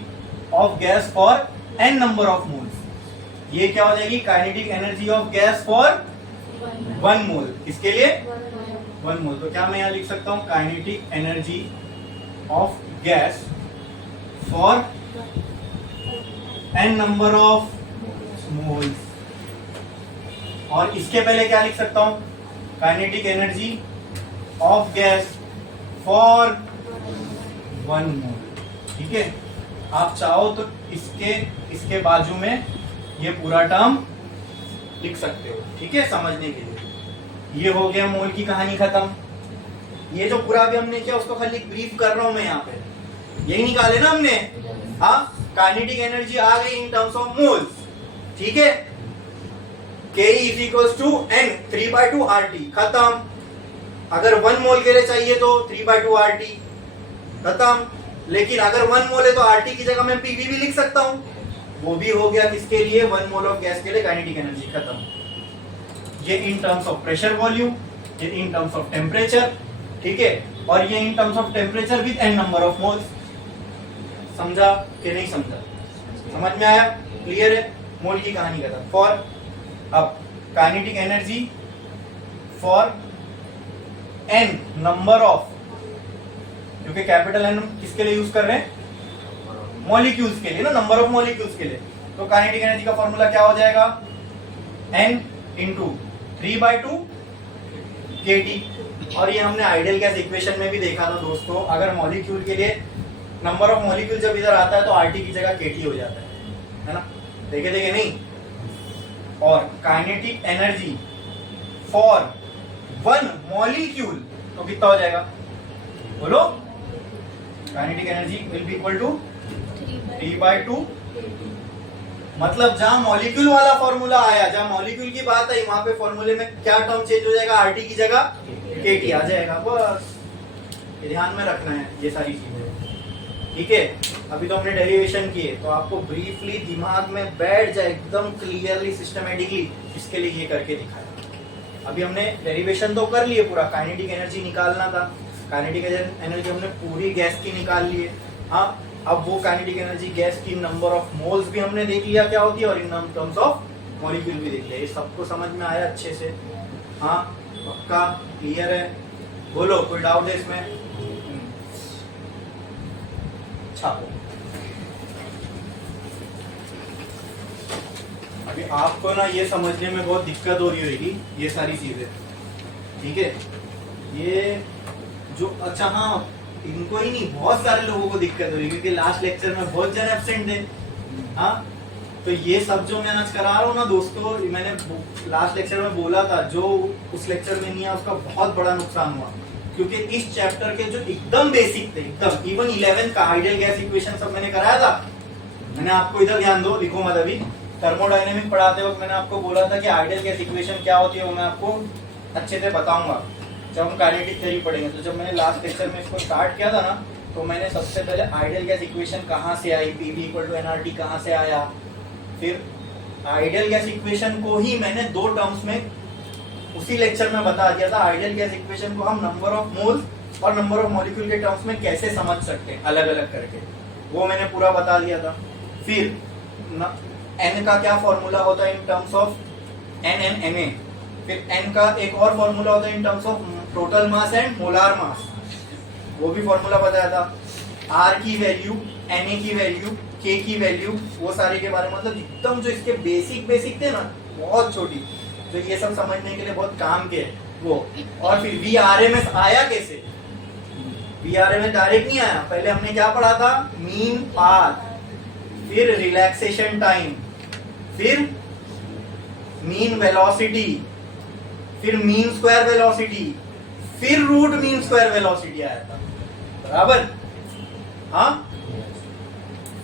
of gas for n number of moles. ये क्या हो जाएगी, kinetic energy of gas for 1 मोल। किसके लिए, 1 मोल। तो क्या मैं यहां लिख सकता हूं, kinetic energy of gas for n number of moles. और इसके पहले क्या लिख सकता हूं, kinetic energy of gas for 1 मोल। ठीक है, आप चाहो तो इसके बाजू में ये पूरा टर्म लिख सकते हो। ठीक है, समझने के लिए। ये हो गया मोल की कहानी खत्म। ये जो पूरा भी हमने किया उसको खाली ब्रीफ कर रहा हूं मैं यहाँ पे। यही निकाले ना हमने। हाँ, काइनेटिक एनर्जी आ गई इन टर्म्स ऑफ मोल्स। ठीक है, Ke is equals to n 3/2 RT। खत्म। अगर 1 मोल के लिए चाहिए तो 3/2 RT। खत्म। लेकिन अगर 1 मोल है तो RT की जगह मैं PV भी लिख सकता हूं। वो भी हो गया किसके लिए, 1 मोल ऑफ गैस के लिए काइनेटिक एनर्जी। खत्म। ये in terms of pressure volume, ये इन टर्म्स ऑफ टेम्परेचर। ठीक है, और ये in terms of temperature with n number of moles. समझा कि नहीं समझा, समझ में आया, क्लियर है। मोल की कहानी खत्म। फॉर अब kinetic energy for n number of, क्योंकि कैपिटल N किसके लिए यूज कर रहे हैं, मॉलिक्यूल्स के लिए ना, नंबर ऑफ मॉलिक्यूल्स के लिए। तो काइनेटिक एनर्जी का फॉर्मूला क्या हो जाएगा, n इंटू 3/2 kT। और ये हमने आइडियल गैस इक्वेशन में भी देखा था दोस्तों। अगर मॉलिक्यूल के लिए नंबर ऑफ मॉलिक्यूल जब इधर आता है तो RT की जगह kT हो जाता है ना। देखे नहीं। और काइनेटिक एनर्जी फॉर 1 मॉलिक्यूल तो कितना हो जाएगा, बोलो। Kinetic energy will be equal to 3/2। मतलब जहां मॉलिक्यूल वाला फॉर्मूला आया, जहां मॉलिक्यूल की बात आई, वहां पे फॉर्मूले में क्या टर्म चेंज हो जाएगा, RT की जगह kT आ जाएगा। बस ध्यान में रखना है ये सारी चीजें। ठीक है, अभी तो हमने डेरिवेशन किए, तो आपको ब्रीफली दिमाग में बैठ जाए एकदम क्लियरली सिस्टमेटिकली, इसके लिए ये करके दिखाया। अभी हमने डेरिवेशन तो कर लिए, पूरा काइनेटिक एनर्जी निकालना था। काइनेटिक एनर्जी हमने पूरी गैस की निकाल ली है। हाँ, अब वो काइनेटिक एनर्जी गैस की नंबर ऑफ मोल्स भी हमने देख लिया क्या होती है, और इन टर्म्स ऑफ मॉलिक्यूल भी देख लिया। ये सबको समझ में आया अच्छे से। हाँ, पक्का क्लियर है, बोलो कोई डाउट है इसमें। छापो। अभी आपको ना ये समझने में बहुत दिक्कत हो रही होगी ये सारी चीजें। ठीक है, ये जो, अच्छा हाँ, इनको ही नहीं बहुत सारे लोगों को दिक्कत हो रही है, क्योंकि लास्ट लेक्चर में बहुत जन एब्सेंट थे। हाँ, तो ये सब जो मैं आज करा रहा हूँ ना दोस्तों, मैंने लास्ट लेक्चर में बोला था, जो उस लेक्चर में नहीं है उसका बहुत बड़ा नुकसान हुआ। क्योंकि इस चैप्टर के जो एकदम बेसिक थे, एकदम इवन 11 का आइडियल गैस इक्वेशन सब मैंने कराया था। मैंने आपको इधर ध्यान दो, लिखो मत अभी। थर्मोडायनेमिक पढ़ाते वक्त मैंने आपको बोला था कि आइडियल गैस इक्वेशन क्या होती है वो मैं आपको अच्छे से बताऊंगा जब हम काइनेटिक थ्योरी पढ़ेंगे। तो जब मैंने लास्ट लेक्चर में इसको स्टार्ट किया था ना, तो मैंने सबसे पहले आइडियल गैस इक्वेशन कहाँ से आई, पीवी इक्वल टू एनआरटी कहाँ से आया। फिर आइडियल गैस इक्वेशन को ही मैंने दो टर्म्स में उसी लेक्चर में बता दिया था। आइडियल गैस इक्वेशन को हम नंबर ऑफ मोल्स और नंबर ऑफ मॉलिक्यूल के टर्म्स में कैसे समझ सकते हैं अलग अलग करके, वो मैंने पूरा बता दिया था। फिर एन का क्या फॉर्मूला होता है इन टर्म्स ऑफ NnNA। फिर एन का एक और फॉर्मूला होता है in terms of total mass and molar mass, वो भी फॉर्मूला बताया था। आर की वैल्यू, Na की वैल्यू, K की वैल्यू, वो सारे के बारे में, मतलब एकदम जो इसके बेसिक थे ना, बहुत छोटी, जो ये सब समझने के लिए बहुत काम के वो। और फिर VRMS आया कैसे? VRMS डायरेक्ट नहीं आया, पहले हमने क्या पढ़ा था, मीन पाथ, फिर रिलैक्सेशन टाइम, फिर मीन वेलोसिटी, फिर मीन स्क्वायर वेलोसिटी, फिर रूट मीन स्क्वायर वेलोसिटी आया था, बराबर। हाँ,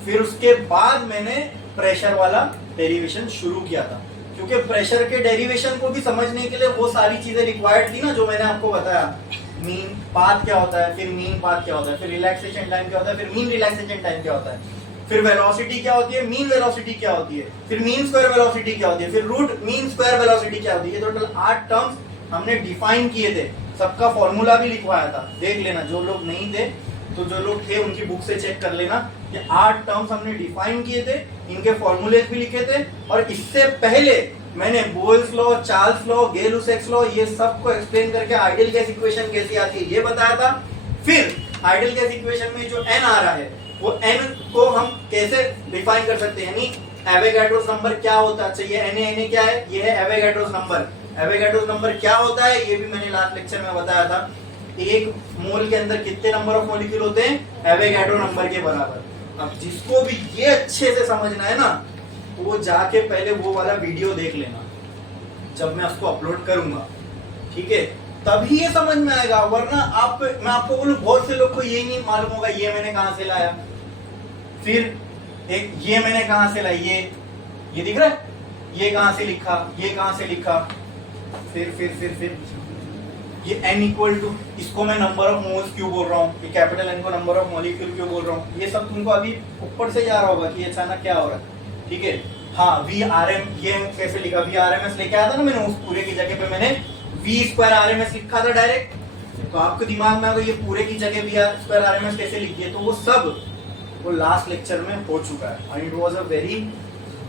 फिर उसके बाद मैंने प्रेशर वाला डेरिवेशन शुरू किया था, क्योंकि प्रेशर के डेरिवेशन को भी समझने के लिए वो सारी चीजें रिक्वायर्ड थी ना, जो मैंने आपको बताया। मीन पाथ क्या होता है, फिर मीन पाथ क्या होता है, फिर रिलैक्सेशन टाइम क्या होता है, फिर मीन रिलैक्सेशन टाइम क्या होता है, फिर वेलोसिटी क्या होती है, मीन वेलोसिटी क्या होती है, फिर मीन स्क्वायर वेलोसिटी क्या होती है, फिर रूट मीन स्क्वायर वेलोसिटी क्या होती है। टोटल 8 टर्म्स हमने डिफाइन किए थे, सबका फॉर्मूला भी लिखवाया था, देख लेना। जो लोग नहीं थे तो जो लोग थे उनकी बुक से चेक कर लेना। ये 8 टर्म्स हमने डिफाइन किए थे, इनके फॉर्मूलेज भी लिखे थे। और इससे पहले मैंने Boyle's law, Charles law, Gay Lussac's law, ये सब को एक्सप्लेन करके आइडियल गैस इक्वेशन कैसी आती है ये बताया था। फिर आइडियल गैस इक्वेशन में जो n आ रहा है, वो n को हम कैसे डिफाइन कर सकते हैं, यानी एवोगाड्रोस नंबर क्या होता है। ये Na क्या है, ये है एवोगाड्रोस नंबर। एवोगाड्रोस नंबर क्या होता है ये भी मैंने लास्ट लेक्चर में बताया था। एक मोल के अंदर कितने नंबर ऑफ मॉलिक्यूल होते हैं, एवोगाड्रो नंबर के बराबर। अब जिसको भी ये अच्छे से समझना है ना, तो वो जाके पहले वो वाला वीडियो देख लेना, जब मैं उसको अपलोड करूंगा, ठीक है, तभी ये समझ में आएगा। वरना मैं आपको बोलूं, बहुत से लोग को ये नहीं मालूम होगा ये मैंने कहां से लाया, फिर एक ये मैंने कहां से लाई, ये दिख रहा है, ये कहां से लिखा, ये कहां से लिखा, फिर ये n इक्वल टू, इसको मैं नंबर ऑफ मोल्स क्यों बोल रहा हूँ, ये कैपिटल N को नंबर ऑफ मॉलिक्यूल क्यों बोल रहा हूँ, ये सब तुमको अभी ऊपर से जा रहा होगा कि अचानक क्या हो रहा है, ठीक है। हाँ, VRM ये कैसे लिखा, VRMS लेके आया था ना मैंने, उस पूरे की जगह पे मैंने V स्क्वायर RMS लिखा था डायरेक्ट। तो आपके दिमाग में अगर ये पूरे की जगह V स्क्वायर RMS कैसे लिखिए, तो वो सब वो लास्ट लेक्चर में हो चुका है। And it was a very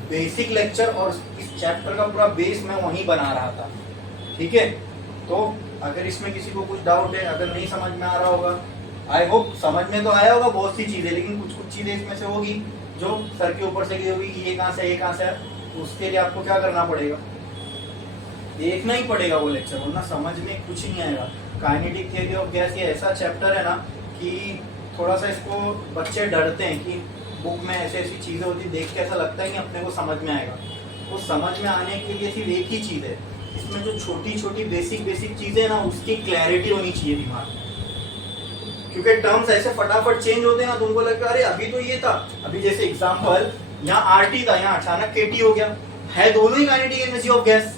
basic lecture, और इस चैप्टर का पूरा बेस मैं वहीं बना रहा था, ठीक है। तो अगर इसमें किसी को कुछ डाउट है, अगर नहीं समझ में आ रहा होगा, आई होप समझ में तो आया होगा बहुत सी चीजें, लेकिन कुछ चीजें इसमें से होगी जो सर के ऊपर से गई होगी, ये कहां से ये कहां से, तो उसके लिए आपको क्या करना पड़ेगा, देखना ही पड़ेगा वो लेक्चर, वरना समझ में कुछ नहीं आएगा। काइनेटिक थ्योरी ऑफ गैस ये ऐसा चैप्टर है ना कि थोड़ा सा इसको बच्चे डरते हैं कि बुक में ऐसी ऐसी चीजें होती, देख के ऐसा लगता है कि अपने को समझ में आएगा। वो समझ में आने के लिए सिर्फ एक ही चीज है, इसमें जो छोटी छोटी बेसिक चीजें ना, उसकी क्लैरिटी होनी चाहिए दिमाग में। क्योंकि टर्म्स ऐसे फटाफट चेंज होते हैं ना, तुमको लगता है अरे अभी तो ये था, अभी जैसे एग्जांपल यहाँ RT था, यहाँ अचानक KT हो गया, है दोनों ही काइनेटिक एनर्जी ऑफ गैस।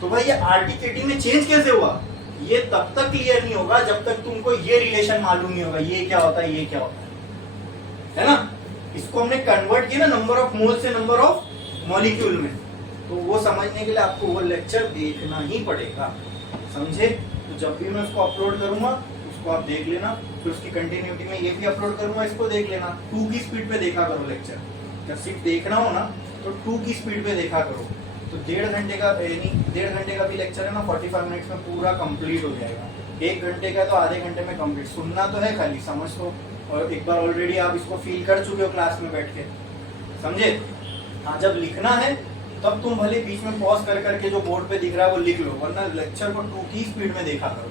तो भाई ये RT KT में चेंज कैसे हुआ, ये तब तक क्लियर नहीं होगा जब तक तुमको ये रिलेशन मालूम नहीं होगा, ये क्या होता है, ये क्या होता है ना। इसको हमने कन्वर्ट किया ना नंबर ऑफ मोल से नंबर ऑफ मॉलिक्यूल में, तो वो समझने के लिए आपको वो लेक्चर देखना ही पड़ेगा, समझे। तो जब भी मैं उसको अपलोड करूंगा उसको आप देख लेना, फिर उसकी कंटिन्यूटी में ये भी अपलोड करूंगा, इसको देख लेना। 2 की स्पीड पे देखा करो लेक्चर, जब सिर्फ देखना हो ना तो 2 की स्पीड पे देखा करो। तो 1.5 घंटे का, यानी 1.5 घंटे का भी लेक्चर है ना, 45 मिनट्स में पूरा कंप्लीट हो जाएगा। 1 घंटे का तो आधे घंटे में कंप्लीट, सुनना तो है खाली, समझ तो, और एक बार ऑलरेडी आप इसको फील कर चुके हो क्लास में बैठ के, समझे। हाँ, जब लिखना है तब तुम भले बीच में पॉज कर करके जो बोर्ड पे दिख रहा है वो लिख लो, वरना लेक्चर को 2 की स्पीड में देखा करो।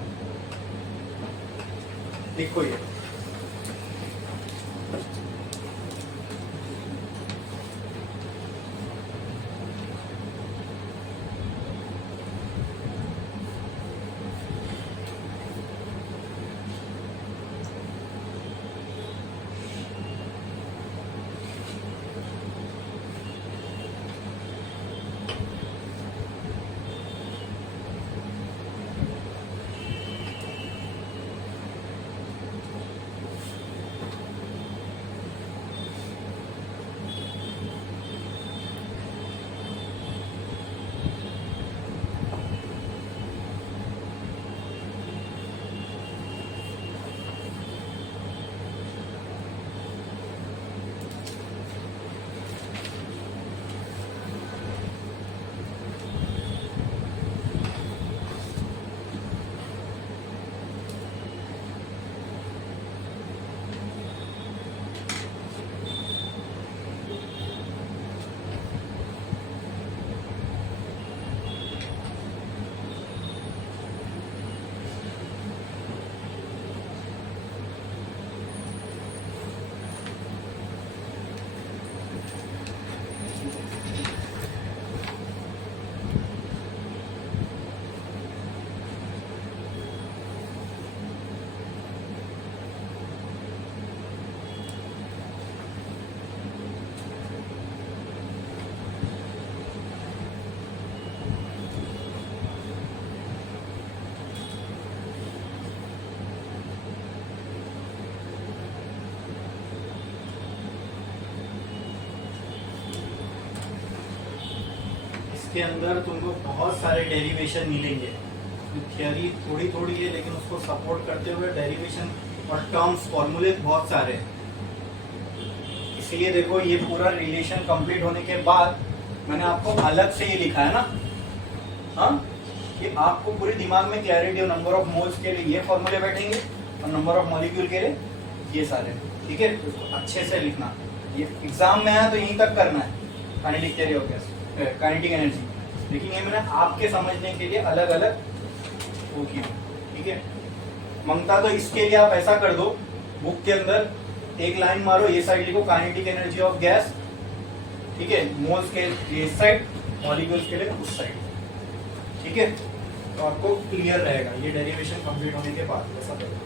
लिखो ये, इसके अंदर तुमको बहुत सारे डेरिवेशन मिलेंगे। थियरी थोड़ी थोड़ी है लेकिन उसको सपोर्ट करते हुए डेरिवेशन और टर्म्स फॉर्मूले बहुत सारे हैं। इसलिए देखो ये पूरा रिलेशन कंप्लीट होने के बाद मैंने आपको अलग से ये लिखा है ना, हाँ, कि आपको पूरे दिमाग में क्लैरिटी हो। नंबर ऑफ मोल्स के लिए ये फॉर्मूले बैठेंगे और नंबर ऑफ मॉलिक्यूल के लिए ये सारे, ठीक है। उसको अच्छे से लिखना, ये एग्जाम में आया तो यहीं तक करना है। Kinetic theory of gas, kinetic energy, लेकिन ये मैंने आपके समझने के लिए अलग अलग वो किया, ठीक है। मंगता तो इसके लिए आप ऐसा कर दो, बुक के अंदर एक लाइन मारो, ये साइड लिखो काइनेटिक एनर्जी ऑफ गैस, ठीक है। मोल्स के लिए इस साइड, मॉलिक्यूल्स के लिए उस साइड, ठीक है। तो आपको क्लियर रहेगा ये डेरिवेशन कंप्लीट होने के बाद ऐसा करो।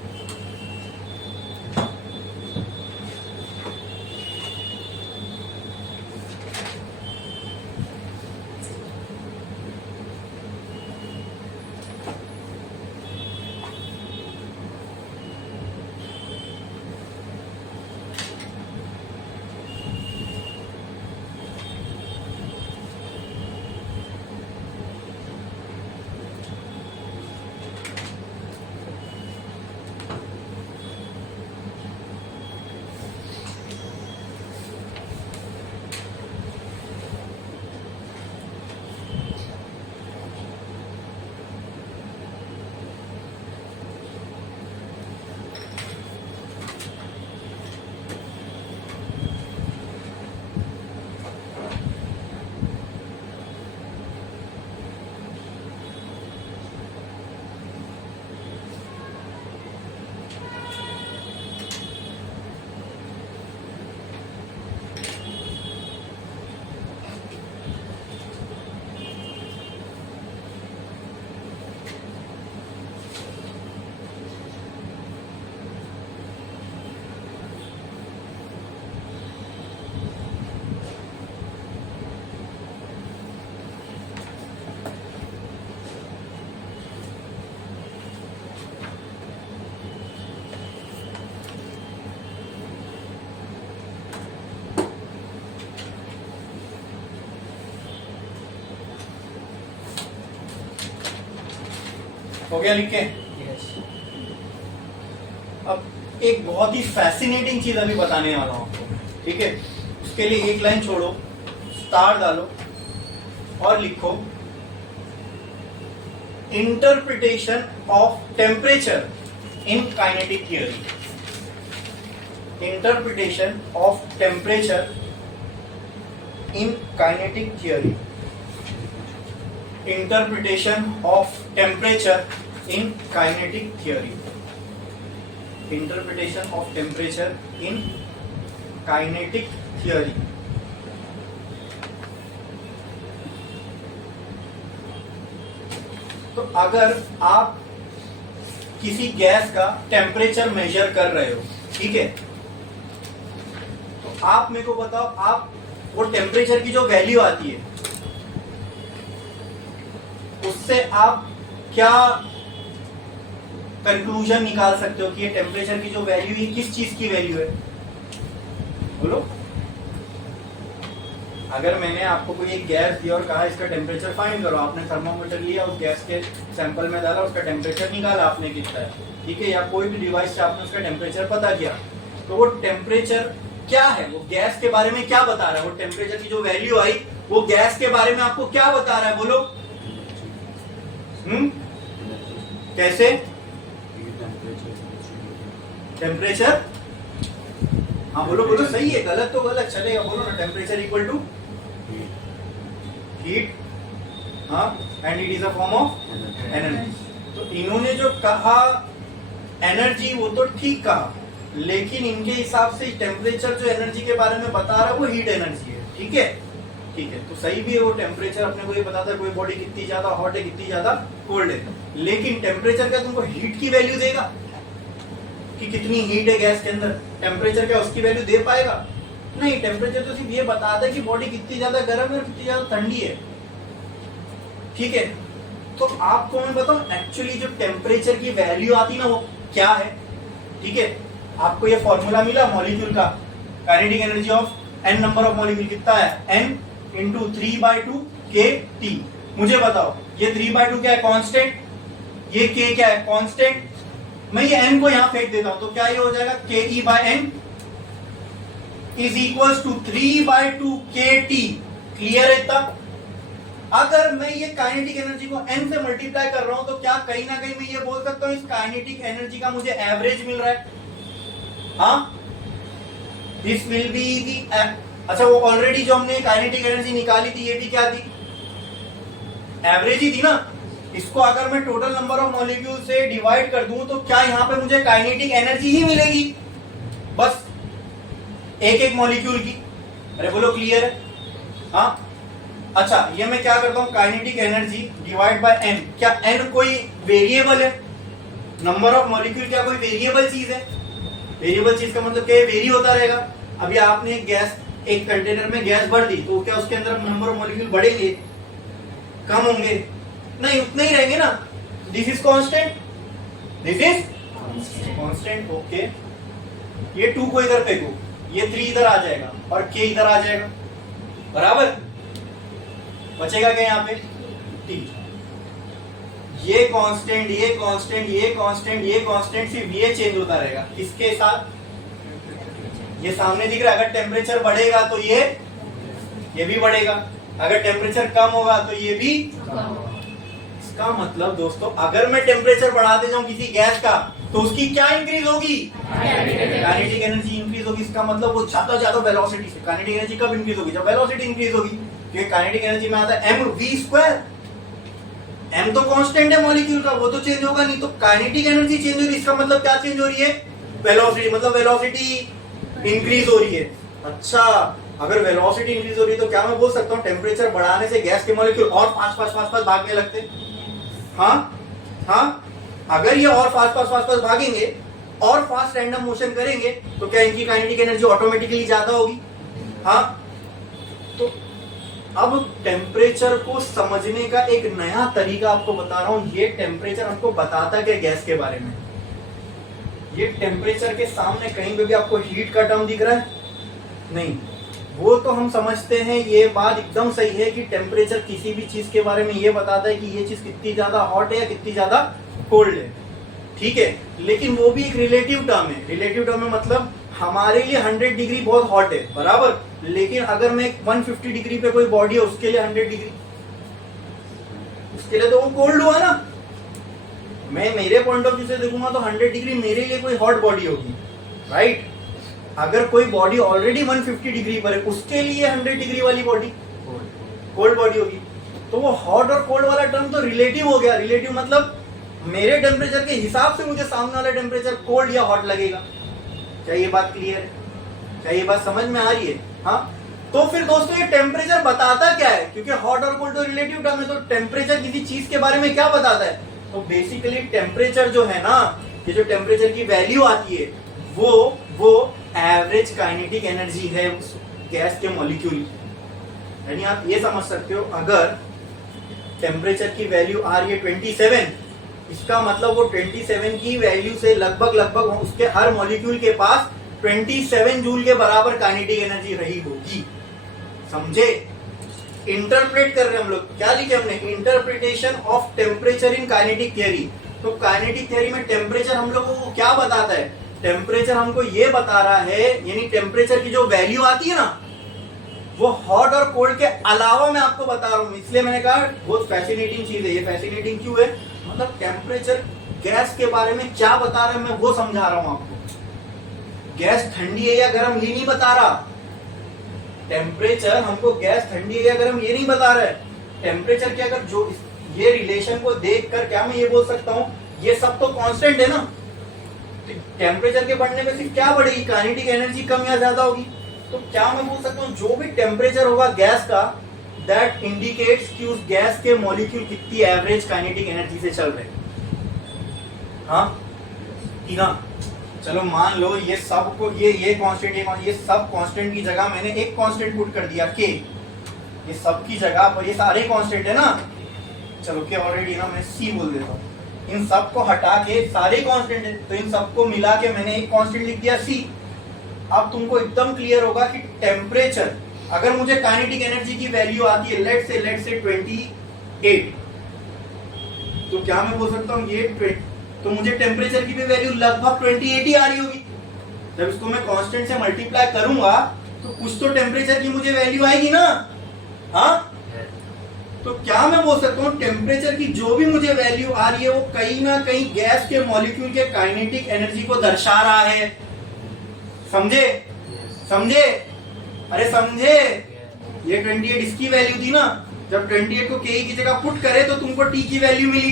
हो गया लिख के? यस। अब एक बहुत ही फैसिनेटिंग चीज अभी बताने वाला हूं आपको, ठीक है। उसके लिए एक लाइन छोड़ो, स्टार डालो और लिखो interpretation of temperature in kinetic theory. Interpretation of temperature in kinetic theory. Interpretation of temperature in kinetic theory. Interpretation of temperature in kinetic theory. तो अगर आप किसी गैस का टेम्परेचर मेजर कर रहे हो, ठीक है, तो आप मेरे को बताओ, आप वो टेम्परेचर की जो वैल्यू आती है उससे आप क्या कंक्लूजन निकाल सकते हो कि ये टेम्परेचर की जो वैल्यू है किस चीज की वैल्यू है? बोलो। अगर मैंने आपको कोई एक गैस दिया और कहा इसका टेम्परेचर फाइंड करो, आपने थर्मोमीटर लिया, उस गैस के सैंपल में डाला, उसका टेम्परेचर निकाला आपने कितना है, ठीक है, या कोई भी डिवाइस से आपने उसका टेम्परेचर पता किया, तो वो टेम्परेचर क्या है, वो गैस के बारे में क्या बता रहा है? वो टेम्परेचर की जो वैल्यू आई वो गैस के बारे में आपको क्या बता रहा है? बोलो। कैसे? टेम्परेचर, हाँ बोलो बोलो, सही है, गलत तो गलत चलेगा, बोलो ना। टेम्परेचर इक्वल टू हीट, हाँ, and it is a form of energy. तो इन्होंने जो कहा एनर्जी वो तो ठीक कहा, लेकिन इनके हिसाब से टेम्परेचर जो एनर्जी के बारे में बता रहा है वो हीट एनर्जी है, ठीक है, ठीक है। तो सही भी है, वो टेम्परेचर अपने को ये बताता है कोई बॉडी कितनी ज्यादा हॉट है, कितनी ज्यादा कोल्ड है, लेकिन टेम्परेचर क्या तुमको हीट की वैल्यू देगा कि कितनी हीट है गैस के अंदर? टेम्परेचर क्या उसकी वैल्यू दे पाएगा? नहीं, टेम्परेचर तो सिर्फ ये बताता है कि बॉडी कितनी ज्यादा गर्म है और कितनी ज्यादा ठंडी है, ठीक है। तो आपको मैं बताऊं, एक्चुअली जो टेम्परेचर की वैल्यू आती ना वो क्या है, ठीक है। आपको ये फॉर्मूला मिला मॉलिक्यूल का, kinetic energy of N number of molecule कितना है? n into 3/2 K T. मुझे बताओ ये 3/2 क्या है? कांस्टेंट। ये के क्या है? कांस्टेंट। मैं ये n को यहां फेंक देता हूं तो क्या ये हो जाएगा? K E by N is equal to 3/2 K T. Clear है इतना? अगर मैं ये काइनेटिक एनर्जी को n से मल्टीप्लाई कर रहा हूं तो क्या कहीं ना कहीं मैं ये बोल सकता हूं इस काइनेटिक एनर्जी का मुझे एवरेज मिल रहा है? हाँ, दिस विल बी दी। अच्छा, वो ऑलरेडी जो हमने काइनेटिक एनर्जी निकाली थी ये भी क्या थी? एवरेज ही थी ना। इसको अगर मैं टोटल नंबर ऑफ मॉलिक्यूल से डिवाइड कर दूं तो क्या यहां पे मुझे काइनेटिक एनर्जी ही मिलेगी? बस एक एक मॉलिक्यूल की। अरे बोलो क्लियर है? हाँ। अच्छा, ये मैं क्या करता हूं? Kinetic energy divide by N. क्या एन कोई वेरिएबल है? नंबर ऑफ मॉलिक्यूल क्या कोई वेरिएबल चीज है? वेरिएबल चीज का मतलब क्या? वेरी होता रहेगा। अभी आपने गैस, एक कंटेनर में गैस भर दी तो क्या उसके अंदर नंबर ऑफ मॉलिक्यूल बढ़ेंगे, कम होंगे? नहीं, उतने ही रहेंगे ना। This is constant, this is constant. Okay, ये 2 को इधर फेंको, ये 3 इधर आ जाएगा और के इधर आ जाएगा, बराबर। बचेगा क्या यहाँ पे? टी। ये कांस्टेंट, ये कांस्टेंट, ये कांस्टेंट, ये कांस्टेंट, सिर्फ ये चेंज होता रहेगा। किसके साथ? ये सामने दिख रहा है। अगर टेम्परेचर बढ़ेगा तो ये भी बढ़ेगा, अगर टेम्परेचर कम होगा तो ये भी। इसका मतलब दोस्तों, अगर मैं टेम्परेचर बढ़ाते जाऊं किसी गैस का तो उसकी क्या इंक्रीज होगी? काइनेटिक एनर्जी इंक्रीज होगी। इसका मतलब वो ज्यादा वेलोसिटी से। काइनेटिक एनर्जी कब इंक्रीज होगी? जब वेलोसिटी इंक्रीज होगी। क्योंकि काइनेटिक एनर्जी में आता है mv²। m तो कांस्टेंट है मॉलिक्यूल का, वो तो चेंज होगा नहीं। तो काइनेटिक एनर्जी चेंज हो रही है, इसका मतलब क्या चेंज हो रही है? वेलोसिटी। मतलब वेलोसिटी इंक्रीज हो रही है। अच्छा, अगर वेलोसिटी इंक्रीज हो रही है तो क्या मैं बोल सकता हूँ टेम्परेचर बढ़ाने से गैस के मॉलिक्यूल और फास्ट भागने लगते? हाँ, अगर ये और फास्ट भागेंगे और फास्ट रैंडम मोशन करेंगे तो क्या इनकी काइनेटिक एनर्जी ऑटोमेटिकली ज्यादा होगी? हाँ। तो अब टेम्परेचर को समझने का एक नया तरीका आपको बता रहा हूं। ये टेम्परेचर हमको बताता क्या गैस के बारे में? ये टेम्परेचर के सामने कहीं पे भी आपको हीट का टर्म दिख रहा है? नहीं। वो तो हम समझते हैं, ये बात एकदम सही है कि टेम्परेचर किसी भी चीज के बारे में ये बताता है कि ये चीज कितनी ज्यादा हॉट है या कितनी ज्यादा कोल्ड है। ठीक है, लेकिन वो भी एक रिलेटिव टर्म है। रिलेटिव टर्म में मतलब हमारे लिए 100 डिग्री बहुत हॉट है, बराबर। लेकिन अगर मैं 150 डिग्री पे कोई बॉडी है उसके लिए 100 डिग्री, उसके लिए तो वो कोल्ड हुआ ना। मैं मेरे पॉइंट ऑफ व्यू से देखूंगा तो 100 डिग्री मेरे लिए कोई हॉट बॉडी होगी, राइट। अगर कोई बॉडी ऑलरेडी 150 डिग्री पर है उसके लिए 100 डिग्री वाली बॉडी कोल्ड बॉडी होगी। तो वो हॉट और कोल्ड वाला टर्म तो रिलेटिव हो गया। रिलेटिव मतलब मेरे टेम्परेचर के हिसाब से मुझे सामने वाला टेम्परेचर कोल्ड या हॉट लगेगा। क्या ये बात क्लियर है? क्या ये बात समझ में आ रही है? हाँ। तो फिर दोस्तों ये टेम्परेचर बताता क्या है? क्योंकि हॉट और कोल्ड तो रिलेटिव टर्म है, तो टेम्परेचर किसी चीज के बारे में क्या बताता है? तो बेसिकली टेम्परेचर जो है ना, ये जो टेम्परेचर की वैल्यू आती है वो एवरेज काइनेटिक एनर्जी है उस गैस के मॉलिक्यूल की। यानी आप ये समझ सकते हो, अगर टेम्परेचर की वैल्यू आ रही है 27, इसका मतलब वो 27 की वैल्यू से लगभग उसके हर मॉलिक्यूल के पास 27 जूल के बराबर काइनेटिक एनर्जी रही होगी। समझे? इंटरप्रेट कर रहे हैं हम लोग। क्या लिखे हमने? Interpretation of temperature in kinetic theory. तो काइनेटिक थियरी में टेम्परेचर हम लोगों को क्या बताता है? टेम्परेचर हमको ये बता रहा है, यानी टेम्परेचर की जो वैल्यू आती है ना, वो हॉट और कोल्ड के अलावा मैं आपको बता रहा हूं। इसलिए मैंने कहा बहुत फैसिनेटिंग चीज है। ये फैसिनेटिंग क्यों है? मतलब टेम्परेचर गैस के बारे में क्या बता रहा है मैं वो समझा रहा हूं आपको। गैस ठंडी है या गर्म ये नहीं बता रहा। टेम्परेचर हमको गैस ठंडी है या गर्म ये नहीं बता रहा है। टेम्परेचर के अगर जो ये रिलेशन को देखकर क्या मैं ये बोल सकता हूं ये सब तो कांस्टेंट है ना। टेम्परेचर के बढ़ने में सिर्फ क्या बढ़ेगी? काइनेटिक एनर्जी कम या ज्यादा होगी। तो क्या मैं बोल सकता हूँ जो भी टेम्परेचर होगा गैस का, दैट इंडिकेट्स कि उस गैस के मॉलिक्यूल कितनी एवरेज काइनेटिक एनर्जी से चल रहे हैं। हाँ ठीक है। चलो मान लो ये सब को ये कांस्टेंट ये सब कांस्टेंट की जगह मैंने एक कांस्टेंट पुट कर दिया के। ये सब की जगह पर ये सारे कांस्टेंट है ना। चलो के ऑलरेडी ना मैं सी बोल देता हूँ। इन सब को हटा के सारे कांस्टेंट है तो इन सबको मिला के मैंने एक कांस्टेंट लिख दिया सी। अब तुमको एकदम क्लियर होगा कि टेम्परेचर अगर मुझे काइनेटिक एनर्जी की वैल्यू आती है लेट से 28, तो क्या मैं बोल सकता हूँ तो मुझे टेम्परेचर की भी वैल्यू लगभग 28 ही आ रही होगी। जब इसको मैं कांस्टेंट से मल्टीप्लाई करूंगा तो कुछ तो टेम्परेचर की मुझे वैल्यू आएगी ना। हाँ, तो क्या मैं बोल सकता हूँ टेम्परेचर की जो भी मुझे वैल्यू आ रही है वो कहीं ना कहीं गैस के मॉलिक्यूल के काइनेटिक एनर्जी को दर्शा रहा है। समझे? समझे? अरे समझे? ये 28 इसकी वैल्यू थी ना, जब 28 को के की जगह पुट करे तो तुमको टी की वैल्यू मिली।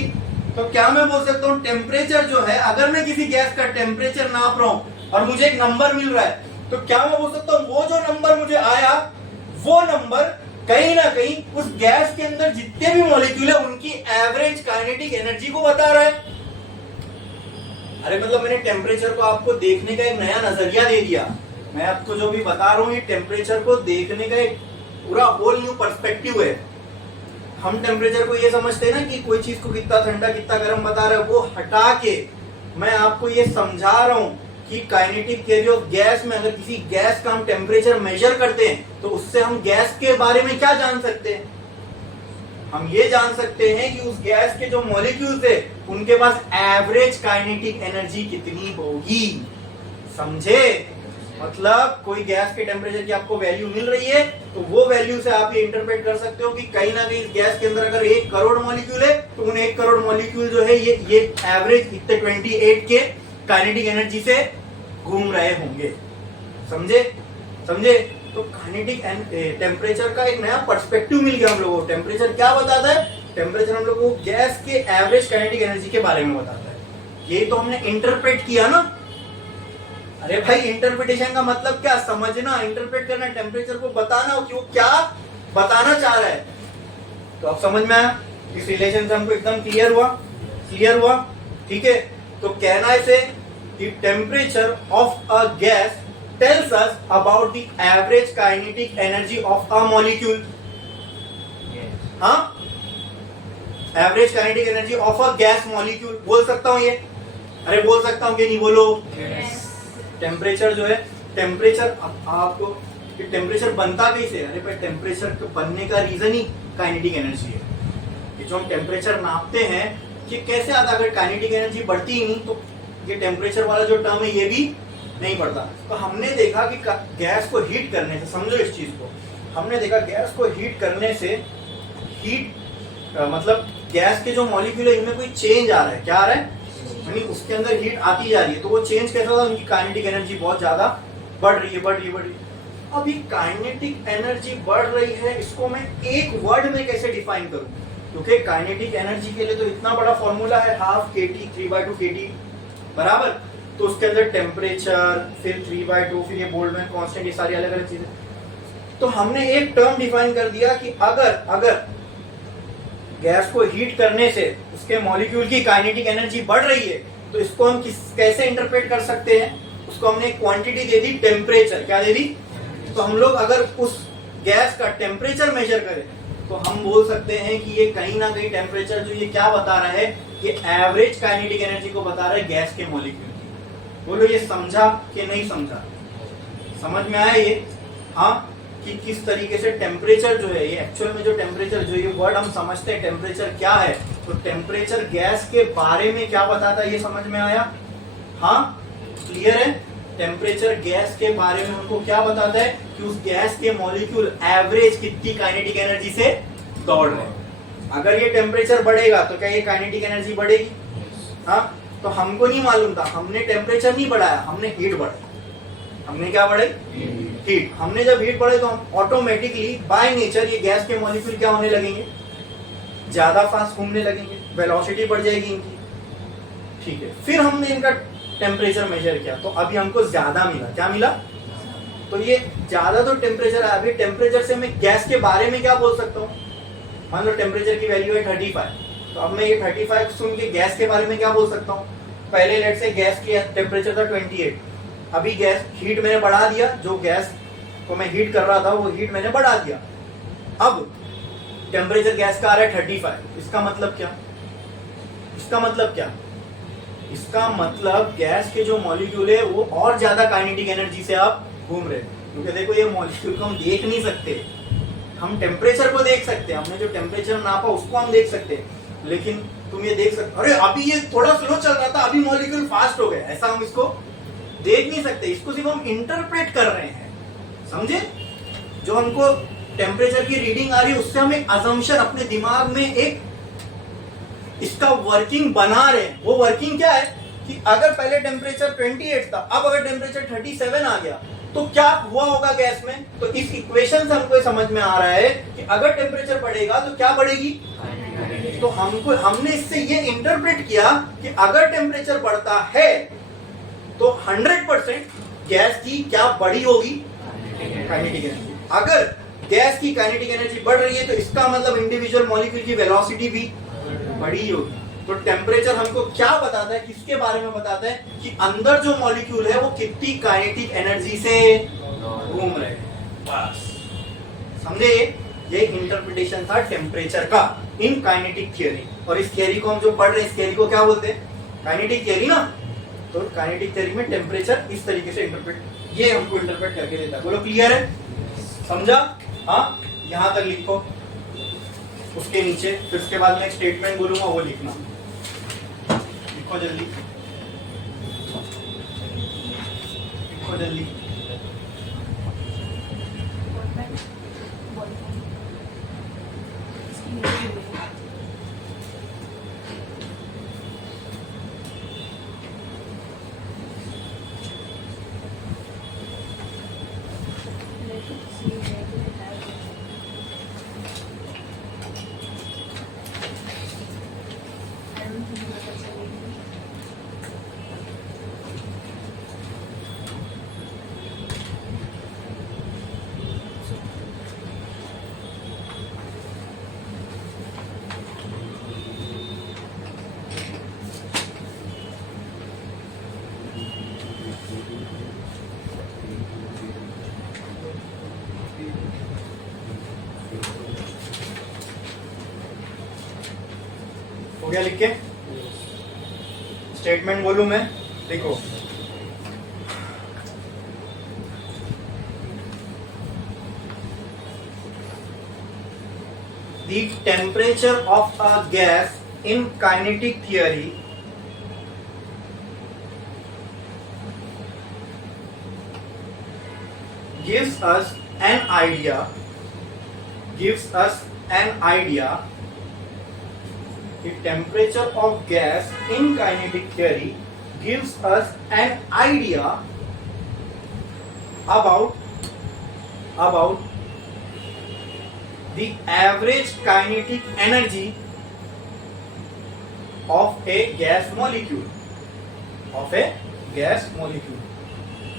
तो क्या मैं बोल सकता हूँ टेम्परेचर जो है, अगर मैं किसी गैस का टेम्परेचर नाप रहा हूं और मुझे एक नंबर मिल रहा है, तो क्या मैं बोल सकता हूँ वो जो नंबर मुझे आया वो नंबर कहीं ना कहीं उस गैस के अंदर जितने भी मॉलिक्यूल है उनकी एवरेज काइनेटिक एनर्जी को बता रहा है। अरे मतलब मैंने टेम्परेचर को आपको देखने का एक नया नजरिया दे दिया। मैं आपको जो भी बता रहा हूँ ये टेम्परेचर को देखने का एक पूरा होल न्यू पर्सपेक्टिव है। हम टेम्परेचर को ये समझते हैं ना कि कोई चीज को कितना ठंडा कितना गर्म बता रहा है, वो हटा के मैं आपको ये समझा रहा हूँ कि काइनेटिक थ्योरी ऑफ गैस में अगर किसी गैस का हम टेम्परेचर मेजर करते हैं तो उससे हम गैस के बारे में क्या जान सकते हैं। हम ये जान सकते हैं कि उस गैस के जो मॉलिक्यूल्स है उनके पास एवरेज काइनेटिक एनर्जी कितनी होगी। समझे? मतलब कोई गैस के टेम्परेचर की आपको वैल्यू मिल रही है तो वो वैल्यू से आप ये इंटरप्रेट कर सकते हो कि कहीं ना कहीं इस गैस के अंदर अगर 1 करोड़ मॉलिक्यूल है तो उन 1 करोड़ मॉलिक्यूल जो है ये एवरेज इतने 28 के काइनेटिक एनर्जी से घूम रहे होंगे। समझे? समझे? तो काइनेटिक टेम्परेचर का एक नया पर्सपेक्टिव मिल गया हम लोगों को। टेम्परेचर क्या बताता है? टेम्परेचर हम लोगों को गैस के एवरेज काइनेटिक एनर्जी के बारे में बताता है। ये तो हमने इंटरप्रेट किया ना। अरे भाई इंटरप्रिटेशन का मतलब क्या? समझना, इंटरप्रेट करना, टेम्परेचर को बताना कि वो क्या बताना चाह रहा है। तो अब समझ में आया? इस रिलेशन से हमको एकदम क्लियर हुआ? क्लियर हुआ? ठीक है। तो कहना इसे कि temperature of a gas tells us about the average kinetic energy of a molecule. हाँ, average kinetic energy of a gas molecule बोल सकता हूँ ये? अरे बोल सकता हूँ कि नहीं? बोलो। टेम्परेचर जो है, टेम्परेचर आपको टेम्परेचर बनता कैसे? अरे भाई टेम्परेचर के बनने का रीजन ही काइनेटिक एनर्जी है। कि जो हम टेम्परेचर नापते हैं कि कैसे आता, अगर काइनेटिक एनर्जी बढ़ती ही नहीं तो ये टेम्परेचर वाला जो टर्म है ये भी नहीं पड़ता। तो हमने देखा कि गैस को हीट करने से, समझो इस चीज को, हमने देखा गैस को हीट करने से मतलब गैस के जो मॉलिक्यूल है इनमें कोई चेंज आ रहा है। क्या आ रहा है? यानी उसके अंदर हीट आती जा रही है। तो वो चेंज कैसा था? उनकी काइनेटिक एनर्जी बहुत ज्यादा बढ़ रही है। अभी काइनेटिक एनर्जी बढ़ रही है, इसको मैं एक वर्ड में कैसे डिफाइन करूं? क्योंकि काइनेटिक एनर्जी के लिए तो इतना बड़ा फॉर्मूला है, हाफ kT 3/2 kT बराबर। तो उसके अंदर टेम्परेचर, फिर 3/2, फिर ये बोल्ट्जमैन कांस्टेंट, ये सारी अलग अलग चीजें। तो हमने एक टर्म डिफाइन कर दिया कि अगर गैस को हीट करने से उसके मॉलिक्यूल की काइनेटिक एनर्जी बढ़ रही है तो इसको हम कैसे इंटरप्रेट कर सकते हैं? उसको हमने एक क्वांटिटी दे दी, टेम्परेचर। क्या दे दी? तो हम लोग अगर उस गैस का टेम्परेचर मेजर करें तो हम बोल सकते हैं कि ये कहीं ना कहीं टेम्परेचर जो ये क्या बता रहा है, ये एवरेज काइनेटिक एनर्जी को बता रहा है गैस के मॉलिक्यूल की। बोलो ये समझा कि नहीं समझा? समझ में आया ये? हाँ, कि किस तरीके से टेम्परेचर जो है, ये एक्चुअल में जो टेम्परेचर, जो ये वर्ड हम समझते हैं टेम्परेचर क्या है, तो टेम्परेचर गैस के बारे में क्या बताता है ये समझ में आया? हाँ, क्लियर है? टेम्परेचर गैस के बारे में हमको क्या बताता है कि उस गैस के मॉलिक्यूल एवरेज कितनी काइनेटिक एनर्जी से दौड़ रहे हैं। अगर ये टेम्परेचर बढ़ेगा तो क्या ये काइनेटिक एनर्जी बढ़ेगी? हाँ, तो हमको नहीं मालूम था, हमने टेम्परेचर नहीं बढ़ाया, हमने हीट बढ़ाई। हमने क्या बढ़ाई? हीट। हमने जब हीट बढ़ाई तो हम ऑटोमेटिकली बाय नेचर ये गैस के मॉलिक्यूल क्या होने लगेंगे? ज्यादा फास्ट घूमने लगेंगे, वेलोसिटी बढ़ जाएगी इनकी। ठीक है, फिर हमने इनका टेम्परेचर मेजर किया तो अभी हमको ज्यादा मिला। क्या मिला? तो ये ज्यादा तो टेम्परेचर है। अभी टेम्परेचर से मैं गैस के बारे में क्या बोल सकता हूँ? मान लो टेम्परेचर की वैल्यू है 35, तो अब मैं ये 35 सुन के गैस के बारे में क्या बोल सकता हूँ? पहले लेट से गैस की टेम्परेचर था 28, अभी गैस हीट मैंने बढ़ा दिया, जो गैस को मैं हीट कर रहा था वो हीट मैंने बढ़ा दिया। अब टेम्परेचर गैस का आ रहा है 35। इसका मतलब क्या? इसका मतलब क्या? इसका मतलब गैस के जो मॉलिक्यूल है वो और ज्यादा काइनेटिक एनर्जी से आप घूम रहे हैं। क्योंकि देखो ये मॉलिक्यूल को हम देख नहीं सकते, हम टेम्परेचर को देख सकते हैं, हमने जो टेम्परेचर नापा उसको हम देख सकते हैं, लेकिन तुम ये देख सकते, अरे अभी ये थोड़ा स्लो चल रहा था, अभी मॉलिक्यूल फास्ट हो गया, ऐसा हम इसको देख नहीं सकते, इसको सिर्फ हम इंटरप्रेट कर रहे हैं, समझे? जो हमको टेम्परेचर की रीडिंग आ रही है उससे हम एक अजम्पशन अपने दिमाग में एक इसका वर्किंग बना रहे हैं। वो वर्किंग क्या है कि अगर पहले टेम्परेचर 28 था, अब अगर टेम्परेचर 37 आ गया तो क्या हुआ होगा गैस में? तो इस इक्वेशन से हमको समझ में आ रहा है कि अगर टेम्परेचर बढ़ेगा तो क्या बढ़ेगी। तो हमने इससे ये इंटरप्रेट किया कि अगर टेम्परेचर बढ़ता है तो 100% गैस की क्या बढ़ी होगी, काइनेटिक एनर्जी। अगर गैस की काइनेटिक एनर्जी बढ़ रही है तो इसका मतलब इंडिविजुअल मॉलिक्यूल की वेलोसिटी भी बढ़ी होगी। तो टेम्परेचर हमको क्या बताता है, किसके बारे में बताता है कि अंदर जो मॉलिक्यूल है वो कितनी काइनेटिक एनर्जी से घूम रहे हैं, बस समझे? ये इंटरप्रिटेशन था टेम्परेचर का इन काइनेटिक थियरी। और इस थियरी को हम जो पढ़ रहे हैं, इस थियरी को क्या बोलते हैं? काइनेटिक थियरी ना। तो काइनेटिक थियरी में टेम्परेचर इस तरीके से ये हमको इंटरप्रेट करके देता है। बोलो क्लियर है, समझा? हाँ, यहां तक लिखो, उसके नीचे फिर उसके बाद में एक स्टेटमेंट बोलूंगा वो लिखना, लिखो जल्दी, लिखो जल्दी। हो गया लिख के? स्टेटमेंट बोलूं मैं, देखो the temperature of a gas in kinetic theory gives us an idea the temperature of gas in kinetic theory gives us an idea about the average kinetic energy of a gas molecule।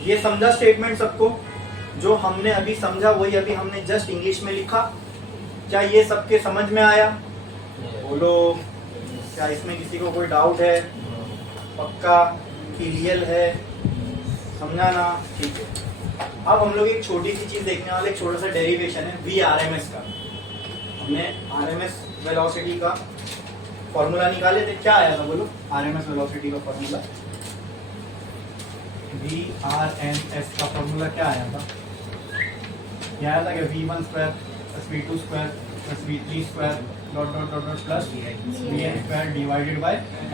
ये समझा statement सबको? जो हमने अभी समझा वही अभी हमने जस्ट इंग्लिश में लिखा। क्या ये सबके समझ में आया? बोलो, क्या इसमें किसी को कोई डाउट है? पक्का कि रियल है? समझा ना? ठीक है। अब हम लोग एक छोटी सी चीज देखने वाले, एक छोटा सा डेरिवेशन है VRMS का। हमने RMS वेलोसिटी का फॉर्मूला निकाले थे, क्या आया था बोलो? RMS वेलोसिटी का फॉर्मूला, VRMS का फॉर्मूला क्या आया था? क्या आया था कि V1 square plus V2 square plus V3 square dot dot dot dot plus Vn square divided by n।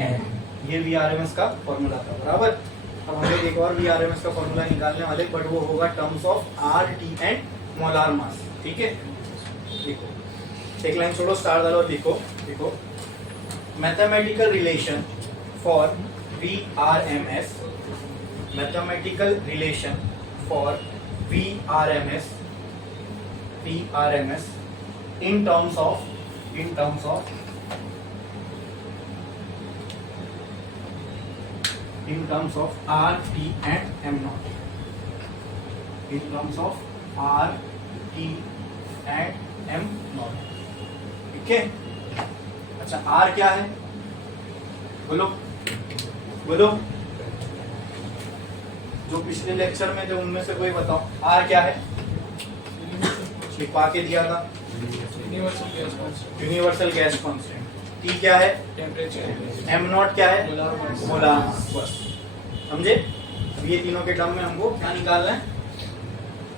ये VRMS का फॉर्मूला था, बराबर। अब हम लोग एक और VRMS का फॉर्मूला निकालने वाले, बट वो होगा terms of RT and molar mass, ठीक है? देखो, एक लाइन छोड़ो, स्टार डालो, देखो देखो, mathematical relation for VRMS, mathematical relation for VRMS in terms of RT and M0, in terms of RT and M0, ठीक है? अच्छा, R क्या है? बोलो बोलो, जो पिछले लेक्चर में थे उनमें से कोई बताओ, R क्या है? लिखवा के दिया था, यूनिवर्सल गैस कांस्टेंट। T क्या है? टेम्परेचर। M0 क्या है? मोलार। बस समझे? ये तीनों के टर्म में हमको क्या निकालना है?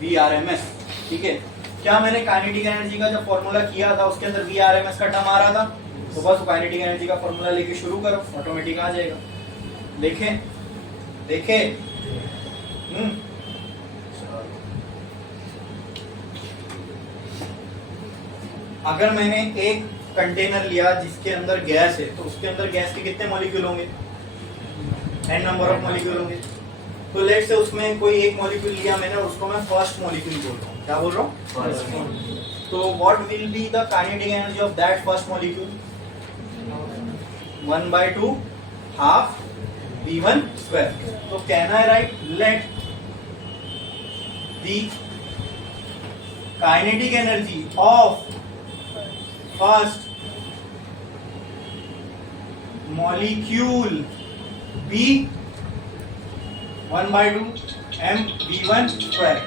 VRMS। ठीक है, क्या मैंने काइनेटिक एनर्जी का जब फॉर्मूला किया था उसके अंदर VRMS का टर्म आ रहा था, तो बस काइनेटिक एनर्जी का फॉर्मूला लेके शुरू करो, ऑटोमेटिक आ जाएगा। देखें देखें, अगर मैंने एक कंटेनर लिया जिसके अंदर गैस है, तो उसके अंदर गैस के कितने मॉलिक्यूल होंगे? n नंबर ऑफ मॉलिक्यूल होंगे। तो लेट से उसमें कोई एक मॉलिक्यूल लिया मैंने और उसको मैं फर्स्ट मॉलिक्यूल बोल रहा हूँ। क्या बोल रहा हूँ? तो what will be the kinetic energy of that first molecule? 1/2 half V1 square. तो can I write let the kinetic energy of first molecule be 1/2 mv1 square.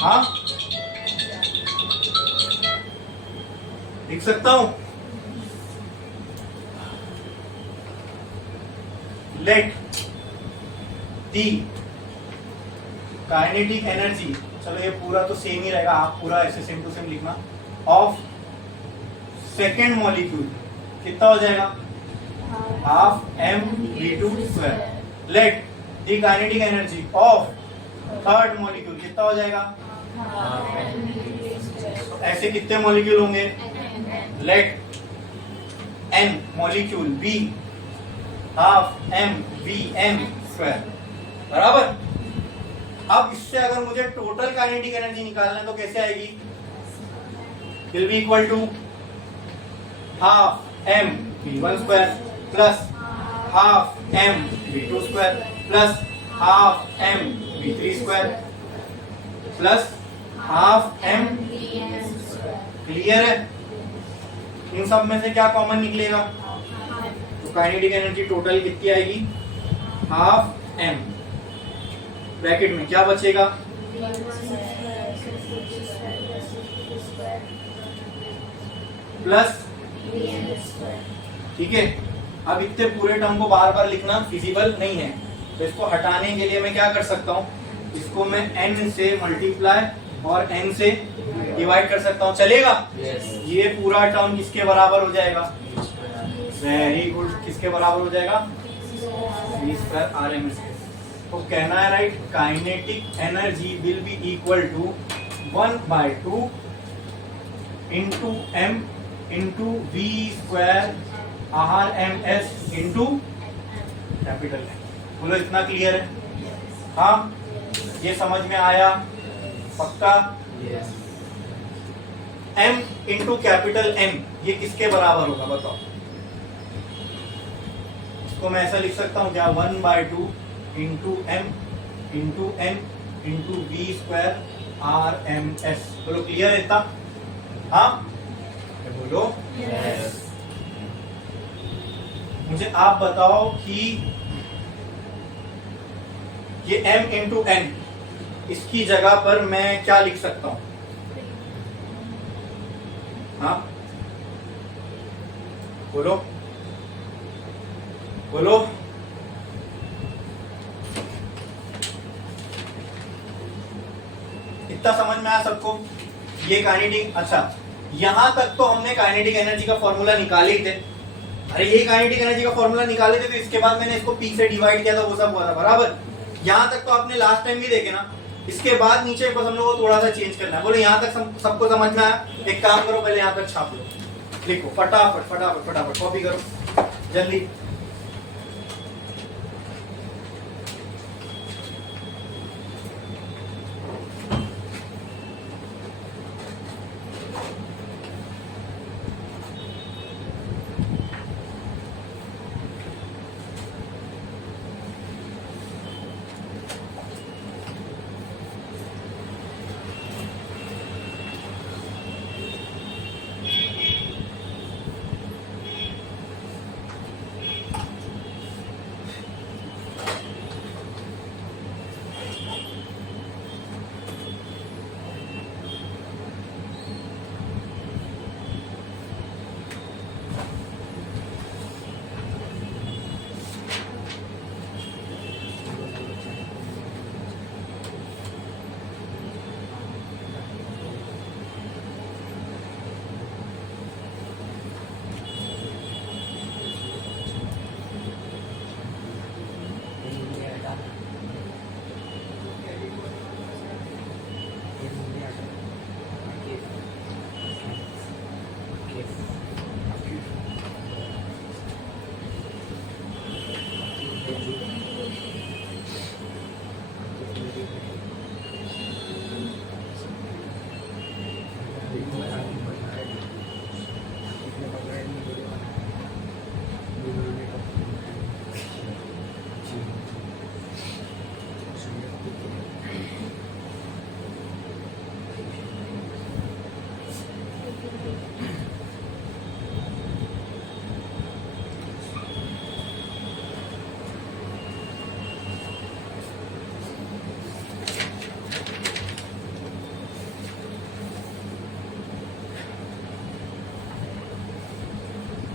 हाँ, लिख सकता हूं? लेट दी काइनेटिक एनर्जी, चलो ये पूरा तो सेम ही रहेगा, आप पूरा ऐसे सेम टू सेम लिखना, ऑफ सेकेंड मॉलिक्यूल कितना हो जाएगा? Half mv2 square. Let the kinetic energy of third molecule कितना हो जाएगा? ऐसे कितने मॉलिक्यूल होंगे? Let n molecule be half mvm square, बराबर। अब इससे अगर मुझे टोटल काइनेटिक एनर्जी निकालना है तो कैसे आएगी? Will be equal to half mv1 square plus half mv2 square plus half mv3 square plus half m। Clear है? इन सब में से क्या कॉमन निकलेगा? तो काइनेटिक एनर्जी टोटल कितनी आएगी? Half m। ब्रैकेट में क्या बचेगा? प्लस, ठीक है। अब इतने पूरे टर्म को बार बार लिखना फिजिबल नहीं है, तो इसको हटाने के लिए मैं क्या कर सकता हूँ? इसको मैं n से मल्टीप्लाई और n से डिवाइड कर सकता हूँ, चलेगा? ये पूरा टर्म किसके बराबर हो जाएगा? वेरी गुड, किसके बराबर हो जाएगा? v square RMS। तो कहना है right, kinetic energy will be equal to 1/2 into m into v square RMS into capital M। बोलो इतना क्लियर है? हाँ, ये समझ में आया? पक्का? m इंटू कैपिटल M ये किसके बराबर होगा बताओ? इसको मैं ऐसा लिख सकता हूँ क्या? 1/2 into m into n into v square RMS। बोलो क्लियर है इतना? हाँ बोलो। मुझे आप बताओ कि ये m इंटू n इसकी जगह पर मैं क्या लिख सकता हूं? हाँ बोलो बोलो। इतना समझ में आया सबको? ये काइनेटिक, अच्छा यहां तक तो हमने काइनेटिक एनर्जी का फॉर्मूला निकाले ही थे। अरे ये काइनेटिक एनर्जी का फॉर्मूला निकाले थे, तो इसके बाद मैंने इसको P से डिवाइड किया था, वो सब हुआ था, बराबर। यहां तक तो आपने लास्ट टाइम भी देखे ना। इसके बाद नीचे बस हम लोग को थोड़ा सा चेंज करना है। बोलो यहाँ तक सबको समझ में आया? एक काम करो, पहले यहाँ तक छाप लो, लिखो फटाफट फटाफट फटाफट, कॉपी करो जल्दी।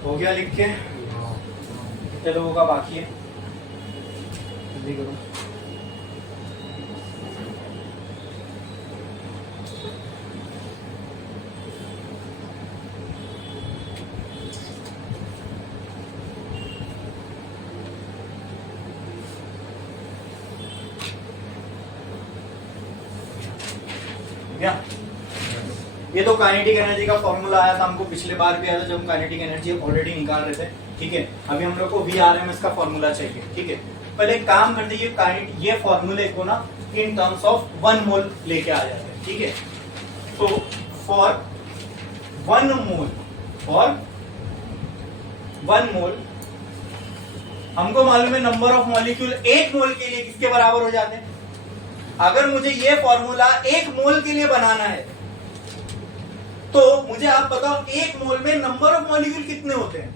हो गया लिख के? कितने लोगों का बाकी है? जल्दी करो। क्या ये तो काइनेटिक एनर्जी का फॉर्मूला आया था हमको, पिछले बार भी आया था जब हम काइनेटिक एनर्जी ऑलरेडी निकाल रहे थे। ठीक है, अभी हम लोग को VRMS का फॉर्मूला चाहिए। ठीक है, पहले एक काम कर दीजिए, ये फॉर्मूले को ना इन टर्म्स ऑफ 1 मोल लेके आ जाते हैं। ठीक है, तो फॉर 1 मोल हमको मालूम है नंबर ऑफ मॉलिक्यूल 1 मोल के लिए किसके बराबर हो जाते हैं। अगर मुझे ये फॉर्मूला 1 मोल के लिए बनाना है तो मुझे आप बताओ 1 मोल में नंबर ऑफ मॉलिक्यूल कितने होते हैं?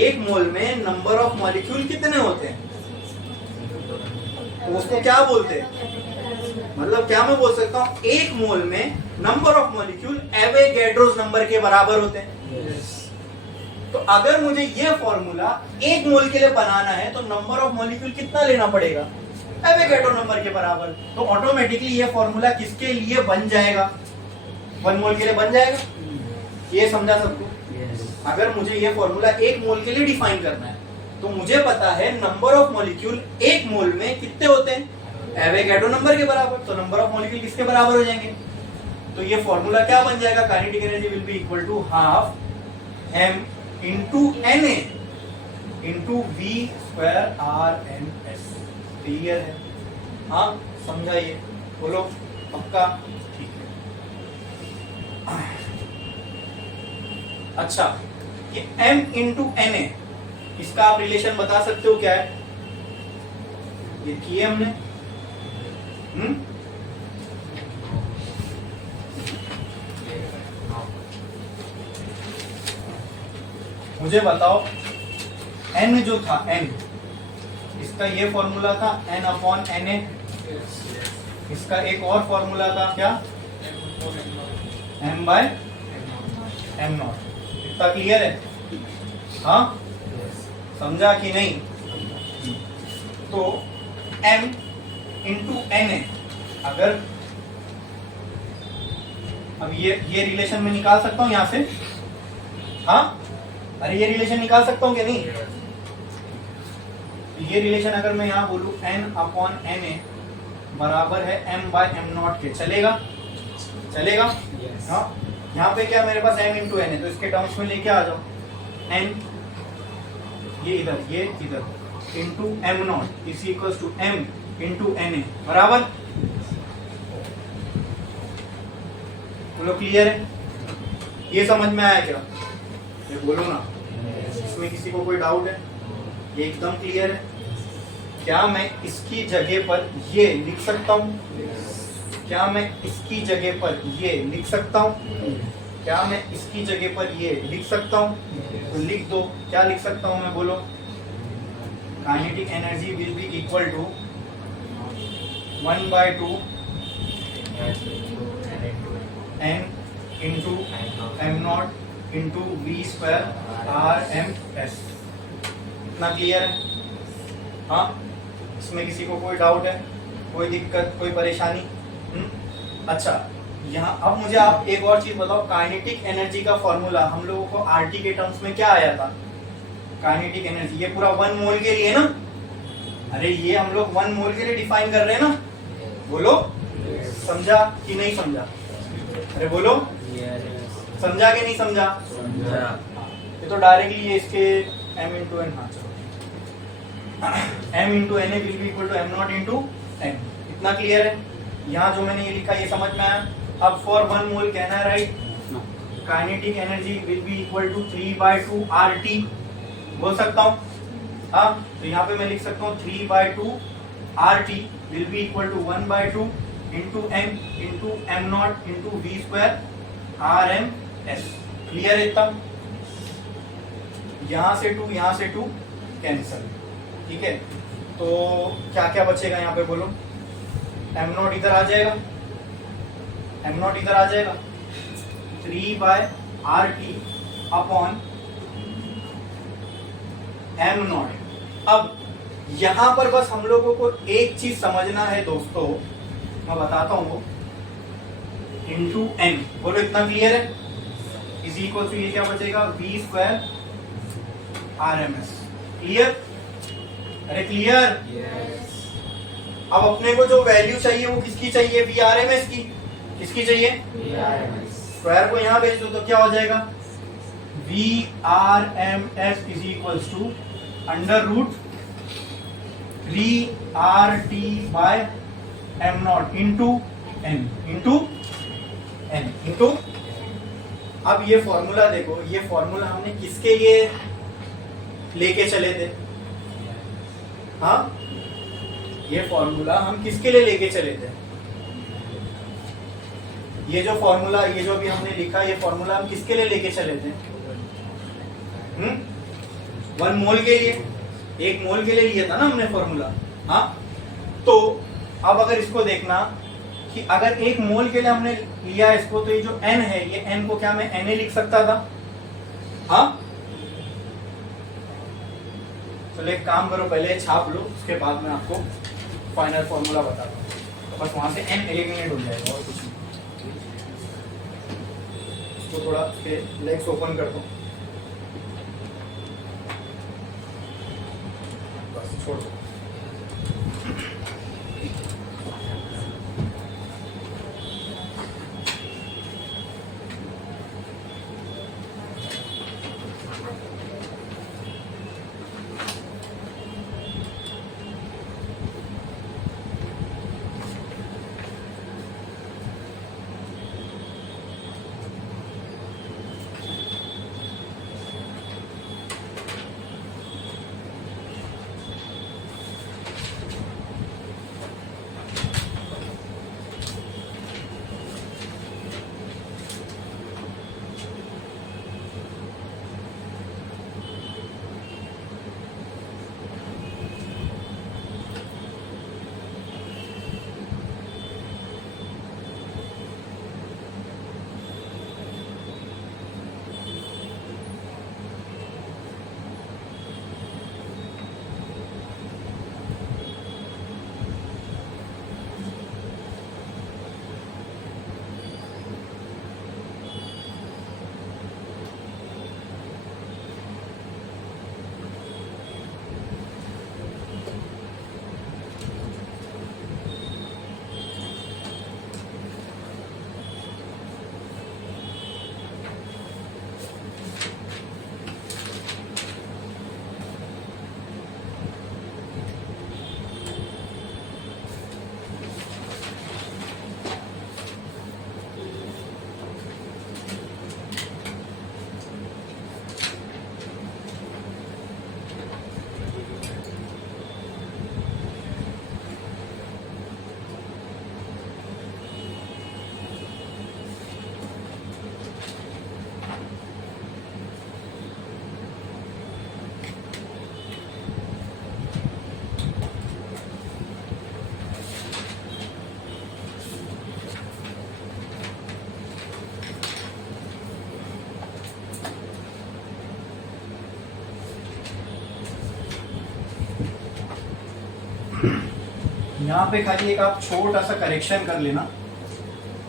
1 मोल में नंबर ऑफ मॉलिक्यूल कितने होते हैं? तो उसको क्या बोलते हैं? मतलब क्या मैं बोल सकता हूं 1 मोल में number of molecule Avogadro's number के बराबर होते हैं। तो अगर मुझे ये फॉर्मूला 1 मोल के लिए बनाना है तो नंबर ऑफ मॉलिक्यूल कितना लेना पड़ेगा? एवोगैड्रो नंबर के बराबर। तो ऑटोमेटिकली ये फॉर्मूला किसके लिए बन जाएगा? 1 मोल के लिए बन जाएगा। ये समझा सबको? अगर मुझे ये फॉर्मूला 1 मोल के लिए डिफाइन करना है तो मुझे पता है नंबर ऑफ मॉलिक्यूल 1 मोल में कितने होते हैं? एवोगैड्रो नंबर के बराबर। तो नंबर ऑफ मॉलिक्यूल किसके बराबर हो जाएंगे? तो ये फॉर्मूला क्या बन जाएगा? Kinetic energy will be equal to half m into Na into V square RMS। Clear है? हाँ, समझा ये? बोलो पक्का? ठीक है। अच्छा, ये M into Na इसका आप रिलेशन बता सकते हो क्या है? ये किए हमने। मुझे बताओ n जो था n, इसका ये फॉर्मूला था n अपॉन Na। इसका एक और फॉर्मूला था क्या? m by m0। इतना क्लियर है? हाँ, समझा कि नहीं? तो m इंटू Na, अगर अब ये रिलेशन में निकाल सकता हूं यहां से। हाँ, अरे ये रिलेशन निकाल सकता हूं क्या? नहीं। ये रिलेशन अगर मैं यहां बोलूं n अपॉन Na बराबर है m बाय m0 के, चलेगा? चलेगा? हाँ, यहाँ पे क्या मेरे पास m इंटू n है तो इसके टर्म्स में लेके आ जाओ। n ये इधर into m0 is equal to m into Na बराबर। बोलो क्लियर है? ये समझ में आया क्या? ये बोलो ना, इसमें किसी को कोई डाउट है? ये एकदम क्लियर है? क्या मैं इसकी जगह पर ये लिख सकता हूँ? क्या मैं इसकी जगह पर ये लिख सकता हूँ? क्या मैं इसकी जगह पर ये लिख सकता हूँ? तो लिख दो। क्या लिख सकता हूँ मैं? बोलो। Kinetic energy will be equal to 1/2 n into m0 into V square RMS। इतना क्लियर है? हाँ, इसमें किसी को कोई डाउट है? कोई दिक्कत, कोई परेशानी? अच्छा, यहाँ अब मुझे आप एक और चीज बताओ। काइनेटिक एनर्जी का फॉर्मूला हम लोगों को RT के टर्म्स में क्या आया था? काइनेटिक एनर्जी ये पूरा 1 मोल के लिए ना? अरे ये हम लोग 1 मोल के लिए डिफाइन कर रहे हैं ना? बोलो, समझा कि नहीं समझा? अरे बोलो, समझा कि नहीं समझा? ये तो डायरेक्टली ये इसके m इंटू n, हाँ m into Na will be equal to m0 into n। इतना क्लियर है? यहाँ जो मैंने ये लिखा ये समझ में आया? अब फॉर 1 मोल कहना है, right? Kinetic energy will be equal to 3/2 RT बोल सकता हूँ। हाँ, तो यहाँ पे मैं लिख सकता हूँ 3/2 RT will be equal to 1/2 into m into m0 into V square RMS। Clear है इतना? यहाँ से 2 कैंसल। ठीक है, तो क्या क्या बचेगा यहाँ पे? बोलो। m0 इधर आ जाएगा, m0 इधर आ जाएगा, 3/RT अपॉन एम नॉट। अब यहां पर बस हम लोगों को एक चीज समझना है दोस्तों, मैं बताता हूं वो, इंटू एन, बोलो इतना क्लियर है? इज इक्वल टू ये क्या बचेगा, V square R M S. Clear? अरे क्लियर? Yes. अब अपने को जो वैल्यू चाहिए वो किसकी चाहिए, वी आर एम एस की। किसकी चाहिए? VRMS. स्क्वायर को यहां भेज दो तो क्या हो जाएगा, V R M S is equals to under root 3RT by M naught into N into. अब ये फॉर्मूला देखो, ये फॉर्मूला हमने किसके लिए लेके चले थे? हाँ, ये फॉर्मूला हम किसके लिए लेके चले थे? ये जो फॉर्मूला, ये जो भी हमने लिखा, ये फॉर्मूला हम किसके लिए लेके चले थे? 1 मोल के लिए, 1 मोल के लिए लिया था ना हमने फॉर्मूला। हाँ, तो अब अगर इसको देखना कि अगर 1 मोल के लिए हमने लिया इसको, तो ये जो n है, ये n को क्या मैं Na लिख सकता था? हाँ, चलो एक काम करो, पहले छाप लो, उसके बाद मैं आपको फाइनल फॉर्मूला बताता हूँ। तो बस वहां से n एलिमिनेट हो जाएगा और कुछ नहीं। तो थोड़ा लेग्स ओपन कर दो, बस छोड़ दो। यहाँ पे खाली एक आप छोटा सा करेक्शन कर लेना।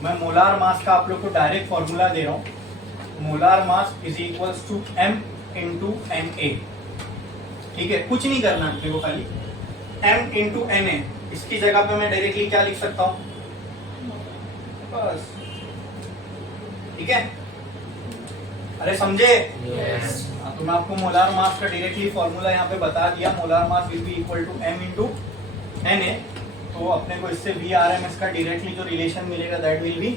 मैं मोलार मास का आप लोग को डायरेक्ट फॉर्मूला दे रहा हूँ। Molar mass is equals to m into Na। ठीक है, कुछ नहीं करना है देखो, खाली m इंटू Na। इसकी जगह पे मैं डायरेक्टली क्या लिख सकता हूँ, बस। ठीक है, अरे समझे? Yes. तो मैं आपको मोलार मास का डायरेक्टली फॉर्मूला यहाँ पे बता दिया। Molar mass will be equal to m into Na। तो अपने को इससे VRMS का डायरेक्टली जो रिलेशन मिलेगा दैट विल बी,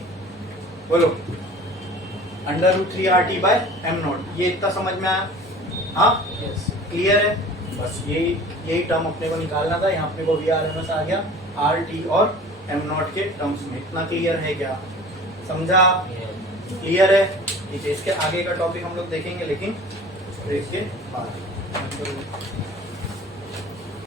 बोलो, under root 3RT by M naught. ये इतना समझ में आया? हाँ, Yes. क्लियर है? बस यही टर्म अपने को निकालना था। यहाँ अपने को VRMS आ गया RT और एम नॉट के टर्म्स में। इतना क्लियर है क्या? समझा? Yes. क्लियर है? ठीक है, इसके आगे का टॉपिक हम लोग देखेंगे लेकिन ब्रेक के बाद।